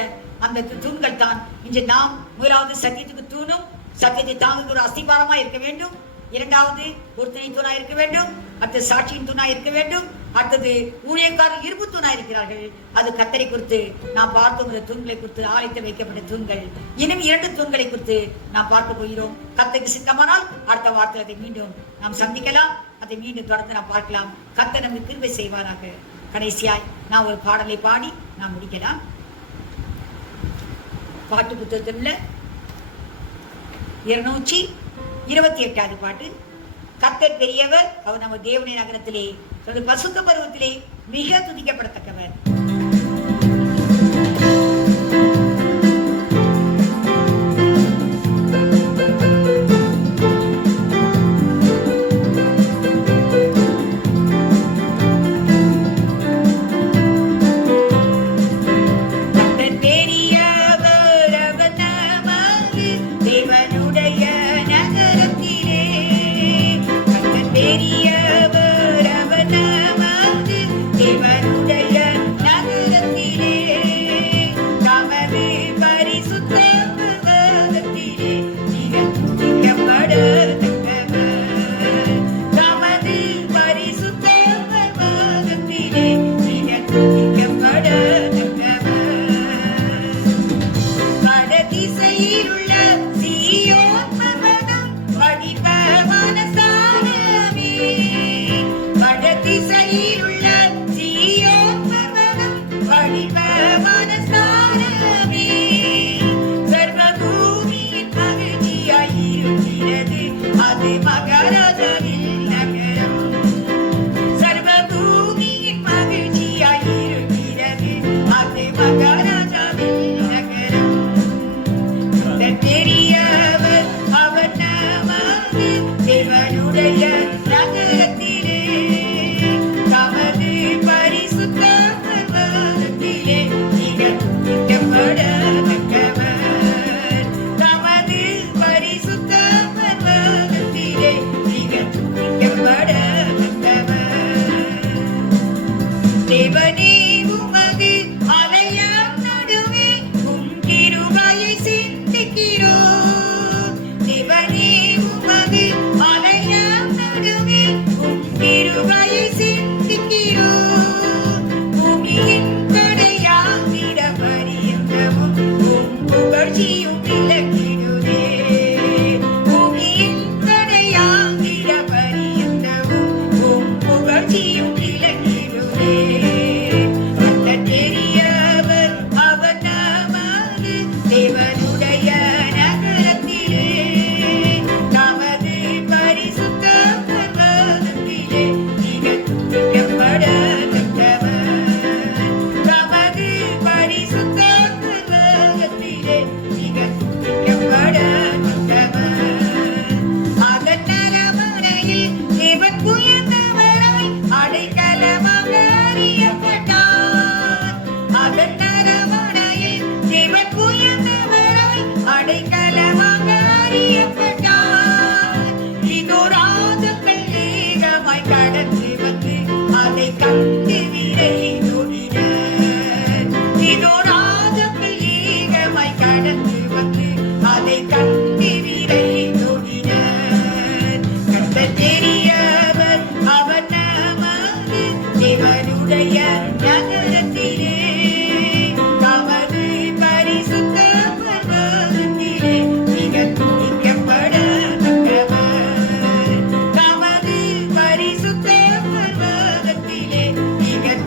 அந்த தூண்கள் தான். இன்று நாம் முதலாவது சத்தியத்துக்கு தூணும், சத்தியத்தை தாங்குகிற ஒரு அஸ்திபாரமா இருக்க வேண்டும். இரண்டாவது பொருத்தனை தூணா இருக்க வேண்டும். அடுத்தது சாட்சியின் தூணா இருக்க வேண்டும். அடுத்தது ஊழியக்காரர் இரும்பு தூணா இருக்கிறார்கள். அது கர்த்தரை குறித்து நாம் பார்த்தோம். தூண்களை குறித்து ஆலயத்தில் வைக்கப்பட்ட தூண்கள். இன்னும் 2 தூண்களை குறித்து நாம் பார்க்க போகிறோம். கர்த்தருக்கு சித்தமானால் அடுத்த வாரத்தில் அதை மீண்டும் நாம் சந்திக்கலாம். அதை மீண்டும் தொடர்ந்து நாம் பார்க்கலாம். கர்த்தர் நமக்கு கிருபை செய்வாராக. கடைசியாய் நான் ஒரு பாடலை பாடி நாம் முடிக்கலாம். பாட்டு புத்தகத்தில் 228வது பாட்டு. கர்த்தர் பெரியவர், அவர் நம்ம தேவனுடைய நகரத்திலே பசுத்த பருவத்திலே மிக துதிக்கப்படத்தக்கவர். பெரியவர் திசையிலுள்ள சீயோன் பர்வதம் வடிவமான ஸ்தானமே. வடதிசையிலுள்ள சீயோன் பர்வதம் வடிவமான ஸ்தானமே. சர்வபூமியின் மகிழ்ச்சியாயிருக்கிறது அது மகாராஜாவின் நகரம். சர்வபூமியின் மகிழ்ச்சியாயிருக்கிறது அது மகாராஜாவின் நகரம். பெரியவர் அவர் நமது தேவனுடைய நகரத்திலே தமது பரிசுத்த பர்வதத்திலே துதிக்கப்படத்தக்கவர். தமது பரிசுத்த பர்வதத்திலே துதிக்கப்படத்தக்கவர். தேவனே உமது ஆலயம் நடுவே உம் கிருபையை சிந்திக்கிறோம். தேவனே உமது ஆலயம் நடுவே உம் கிருபையை சிந்திக்கிறோம். பூமியின் கடையாந்திட பரியந்தமும் உம் புகழ்ச்சியும் விளக்கிடுதே. பூமியின் கடையாந்திட பரியந்தமும் உம் புகழ்ச்சியும் விளக்கிடுதே. பெரியவர் அவர் நமது தேவனுடைய நகரத்திலே தமது பரிசுத்த பர்வதத்திலே துதிக்கப்படத்தக்கவர். தமது பரிசுத்த பர்வதத்திலே துதிக்கப்படத்தக்கவர். அதன் அரமனையில் தேவன் உயர்ந்தவராய் அடைக்கலமாக அறியப்பட்டார். அதன் அரமனையில் தேவன் உயர்ந்தவராய் அடைக்கலமாக அறியப்பட்டார். இதோ ராஜாக்கள் ஏகமாய் கடந்து வந்து அதை கண்டு விரைந்தோடினர். இதோ ராஜாக்கள் ஏகமாய் கடந்து வந்து அதை கண்டு விரைந்தோடினர். கர்த்தர் பெரியவர் அவர் நமது தேவனுடைய நகரத்திலே தமது பரிசுத்த பர்வதத்திலே துதிக்கப்படத்தக்கவர். தமது பரிசுத்த பர்வதத்திலே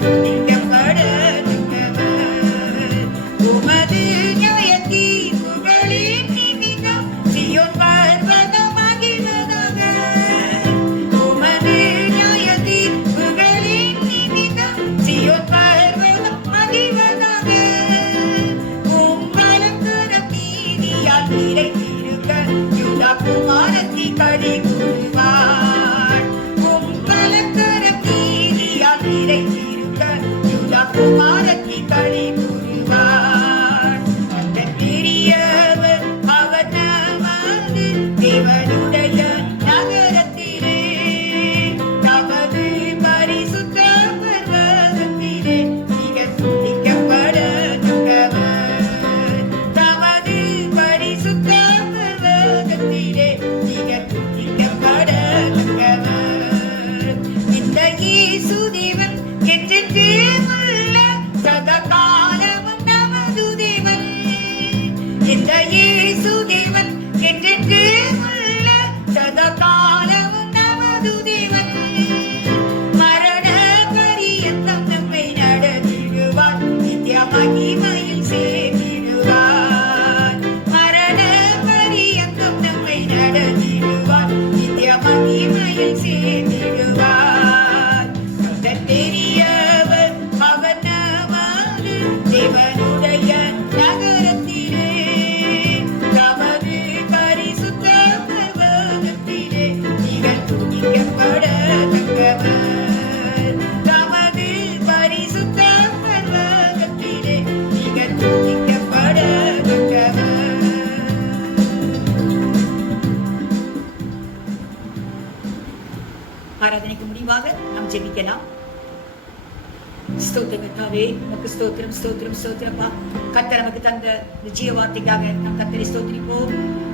துதிக்கப்படத்தக்கவர். உமது நியாயத்தீர்ப்புகளின் நிமித்தம் சீயோன் பர்வதம் மகிழ்வதாக. உமது நியாயத்தீர்ப்புகளின் நிமித்தம் சீயோன் பர்வதம் மகிழ்வதாக. உம் வலக்கரம் நீதியால் நிறைந்திருக்க யூதா குமாரத்தி களி கூறுவார். உம் வலக்கரம் நீதியால் நிறைந்திருக்க யூதா குமாரத்தி களி கூறுவார். கர்த்தர் பெரியவர் அவர் நமது தேவனுடைய நகரத்திலே தமது பரிசுத்த பர்வதத்திலே துதிக்கப்படத்தக்கவர். தமது பரிசுத்த பர்வதத்திலே துதிக்கப்படத்தக்கவர். இந்த இயேசு தேவன் என்றென்று உள்ள சதா காலமும் நமது தேவன். இந்த இயேசு தேவன் என்றென்று உள்ள சதா காலமும் நமது தேவன். மரண பரியந்தம் நம்மை நடத்திடுவார். நித்திய மகிமையில் சேர்த்திடுவார். மரண பரியந்தம் நம்மை நடத்திடுவார். நித்திய மகிமையில் சேர்த்திடுவார். கர்த்தர் பெரியவர் அவர் நமது தேவனுடைய நகரத்திலே தமது பரிசுத்த பர்வதத்திலே துதிக்கப்படத்தக்கவர். தமது பரிசுத்த பர்வதத்திலே துதிக்கப்படத்தக்கவர். ஆராதனைக்கு முடிவாக நாம் ஜெபிக்கலாம். ஸ்தோத்திரம் கர்த்தாவே, உமக்கு ஸ்தோத்திரம் ஸ்தோத்திரம் ஸ்தோத்திரப்பா. கர்த்தர் நமக்கு தந்த ஜீவ வார்த்தைக்காக நாம் கர்த்தரை ஸ்தோத்திரிப்போம்.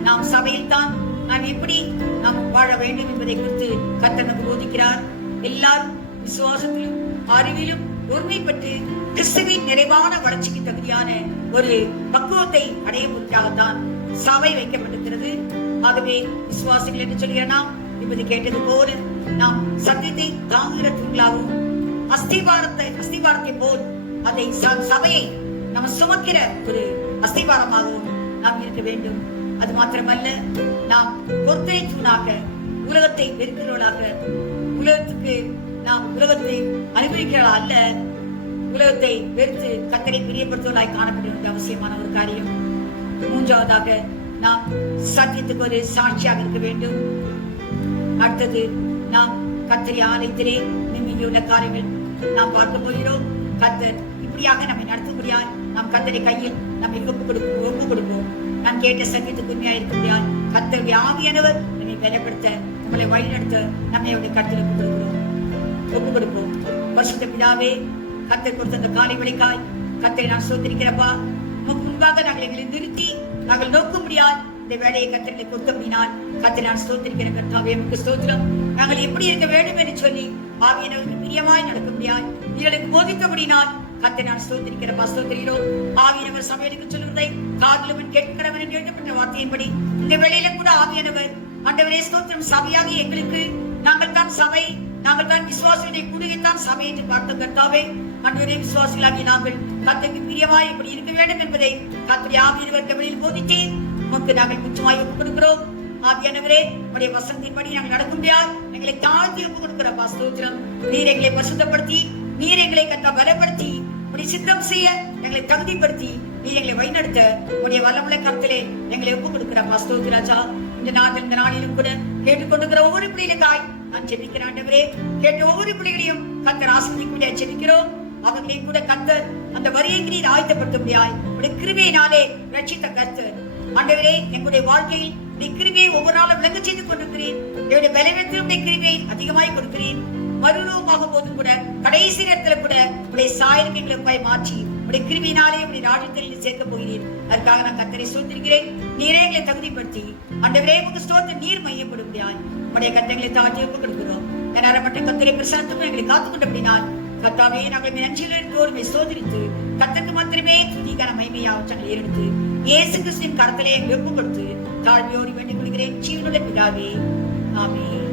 நாம் சபையில் தான் நாம் எப்படி நாம் வாழ வேண்டும் என்பதை குறித்து கர்த்தர் நமக்கு போதிக்கிறார். எல்லாரும் விசுவாசத்திலும் அறிவிலும் ஒருமைப்பட்டு கிறிஸ்துவின் நிறைவான வளர்ச்சிக்கு தகுதியான ஒரு பக்குவத்தை அடையப்படுவதற்காகத்தான் சபை வைக்கப்பட்டிருக்கிறது. ஆகவே விசுவாசிகள் என்று சொல்கிறேன்னா இப்படி கேட்டது போல நாம் சத்தியத்தை தாங்குகிற தூண்களாகவும் அஸ்திபாரத்தை போல் அதை சபையை நம்ம சுமக்கிற ஒரு அஸ்திபாரமாகவும் நாம் இருக்க வேண்டும். அது மாத்திரமல்ல, நாம் பொறுத்தை தூணாக உலகத்தை வெறுக்கிறவர்களாக, உலகத்துக்கு நாம் உலகத்தை அனுபவிக்கிறவர்களா அல்ல, உலகத்தை வெறுத்து கர்த்தரை பிரியப்படுத்துவதாய் காணப்பட வேண்டிய அவசியமான ஒரு காரியம். மூன்றாவதாக, நாம் சத்தியத்துக்கு ஒரு சாட்சியாக இருக்க வேண்டும். அடுத்தது, நாம் கர்த்தரை ஆலயத்திலே நிம்மதியுள்ள காரியங்கள் நாம் பார்க்க போகிறோம். கர்த்தர் இப்படியாக நம்மை நடத்தும்படியால் நாம் கர்த்தரை கையில் நம்மை ஒப்பு கொடுப்போம். நான் கேட்ட சத்தியத்துக்கு உண்மையா இருக்க முடியாது. கர்த்தருடைய ஆவியானவர் நம்மை பலப்படுத்த, நம்மளை வழிநடத்த நம்மை அவருடைய கர்த்தருக்கு ஒப்பு கொடுப்போம். பரிசுத்த பிதாவே, கர்த்தர் கொடுத்த அந்த காலை விளைக்காய் கர்த்தரை நான் சோதரிக்கிறப்பா. உமக்கு முன்பாக நாங்கள் எங்களை நிறுத்தி நாங்கள் நோக்க முடியாது இந்த வேலையை கர்த்தரை கொடுக்க முடியினால் கர்த்தரை நான் ஸ்தோத்திரிக்கிற கர்த்தாவே, உமக்கு ஸ்தோத்திரம். நாங்கள் எப்படி இருக்க வேண்டும் என்று சொல்லி ஆவியானவருக்கு பிரியமாய் நடக்க முடியாது நீங்களுக்கு போதித்தபடினால் கர்த்தரை நான் ஸ்தோத்திரிக்கிறப்பா, ஸ்தோத்திரிக்கிறோம். ஆவியானவர் சபைகளுக்கு சொல்லுவதை காதிலும் கேட்கிறவன் என்று எழுதப்பட்ட வார்த்தையின்படி இந்த வேளையில கூட ஆவியானவர் ஆண்டவரே ஸ்தோத்திரம், சபையாக எங்களுக்கு நாங்கள் தான் சபை, நாங்கள் தான் விசுவாசிகளை கூடியத்தான் சபை என்று பார்த்த கர்த்தாவே, ஆண்டவரே விசுவாசிகளாகி நாங்கள் கர்த்தருக்கு பிரியமாய் எப்படி இருக்க வேண்டும் என்பதை கர்த்தருடைய ஆவியானவர் கவனில் போதித்தேன். உமக்கு நாங்கள் குற்றமாய் ஒப்புக் கொடுக்கிறோம். ஆவியானவரே, உடைய வசனத்தின்படி நாங்கள் நடக்க முடியாது எங்களை தாழ்த்தி ஒப்புக் கொடுக்கிறப்பா, ஸ்தோத்திரம். நீர் எங்களை பரிசுத்தப்படுத்தி, நீர் எங்களை கர்த்தா பலப்படுத்தி, உடைய சித்தம் செய்ய எங்களை தகுதிப்படுத்தி, நீர் எங்களை வழிநடத்த உடைய வல்லமுள்ள கருத்திலே எங்களை ஒப்புக் கொடுக்கிறப்பா, ஸ்தோத்திராஜா. இந்த நாளிலும் கூட கேட்டுக்கொண்டிருக்கிற ஒவ்வொரு பிள்ளைகளுக்காய் நான் ஜெபிக்கிறேன் ஆண்டவரே. கேட்ட ஒவ்வொரு பிள்ளைகளையும் கர்த்தர் ஆசீர்வதிக்க ஜெபிக்கிறோம். அவர்களையும் கூட கர்த்தர் அந்த வரியை நீர் ஆயத்தப்படுத்த முடியாது உடைய கிருபையினாலே ரட்சித்த கர்த்தர் ஆண்டவரே, எங்களுடைய வாழ்க்கையில் உடைய கிருபையை ஒவ்வொரு நாளும் விளங்க செய்து கொண்டிருக்கிறேன். என்னுடைய பலவீனத்தில் உடைய கிருபையை அதிகமாய் கொடுக்கிறேன். மறுரூபமாகும் போதும் கூட கடைசி நேரத்துல கூட உடைய சாயலுக்கு எங்களை மாற்றி உடைய கிருபையினாலே உடைய ராஜ்யத்தில் சேர்க்க போகிறேன். அதுக்காக நான் கர்த்தரை ஸ்தோத்திரிக்கிறேன். நீரே எங்களை தகுதிப்படுத்தி ஆண்டவரே, உங்க ஸ்தோத்திரம் நீர் மையப்படும் முடியாது உடைய கர்த்தங்களை தாழ்த்தி ஒப்புக் கொடுக்கிறோம். ஏராளப்பட்ட கர்த்தரை பிரசன்னத்துக்கும் எங்களை காத்துக்கொண்டபடினால் கர்த்தாவே, நாங்கள் நன்றியோடு சோதரித்து கர்த்தருக்கு மாத்திரமே துதிக்கான மகிமையாவற்றை ஏறெடுத்து இயேசு கிறிஸ்துவின் கரத்திலே எங்களை ஒப்புக் கொடுத்து தாழ்மையோடு வேண்டிக் கொள்கிறேன். ஜீவனுடைய பிதாவே, ஆமென்.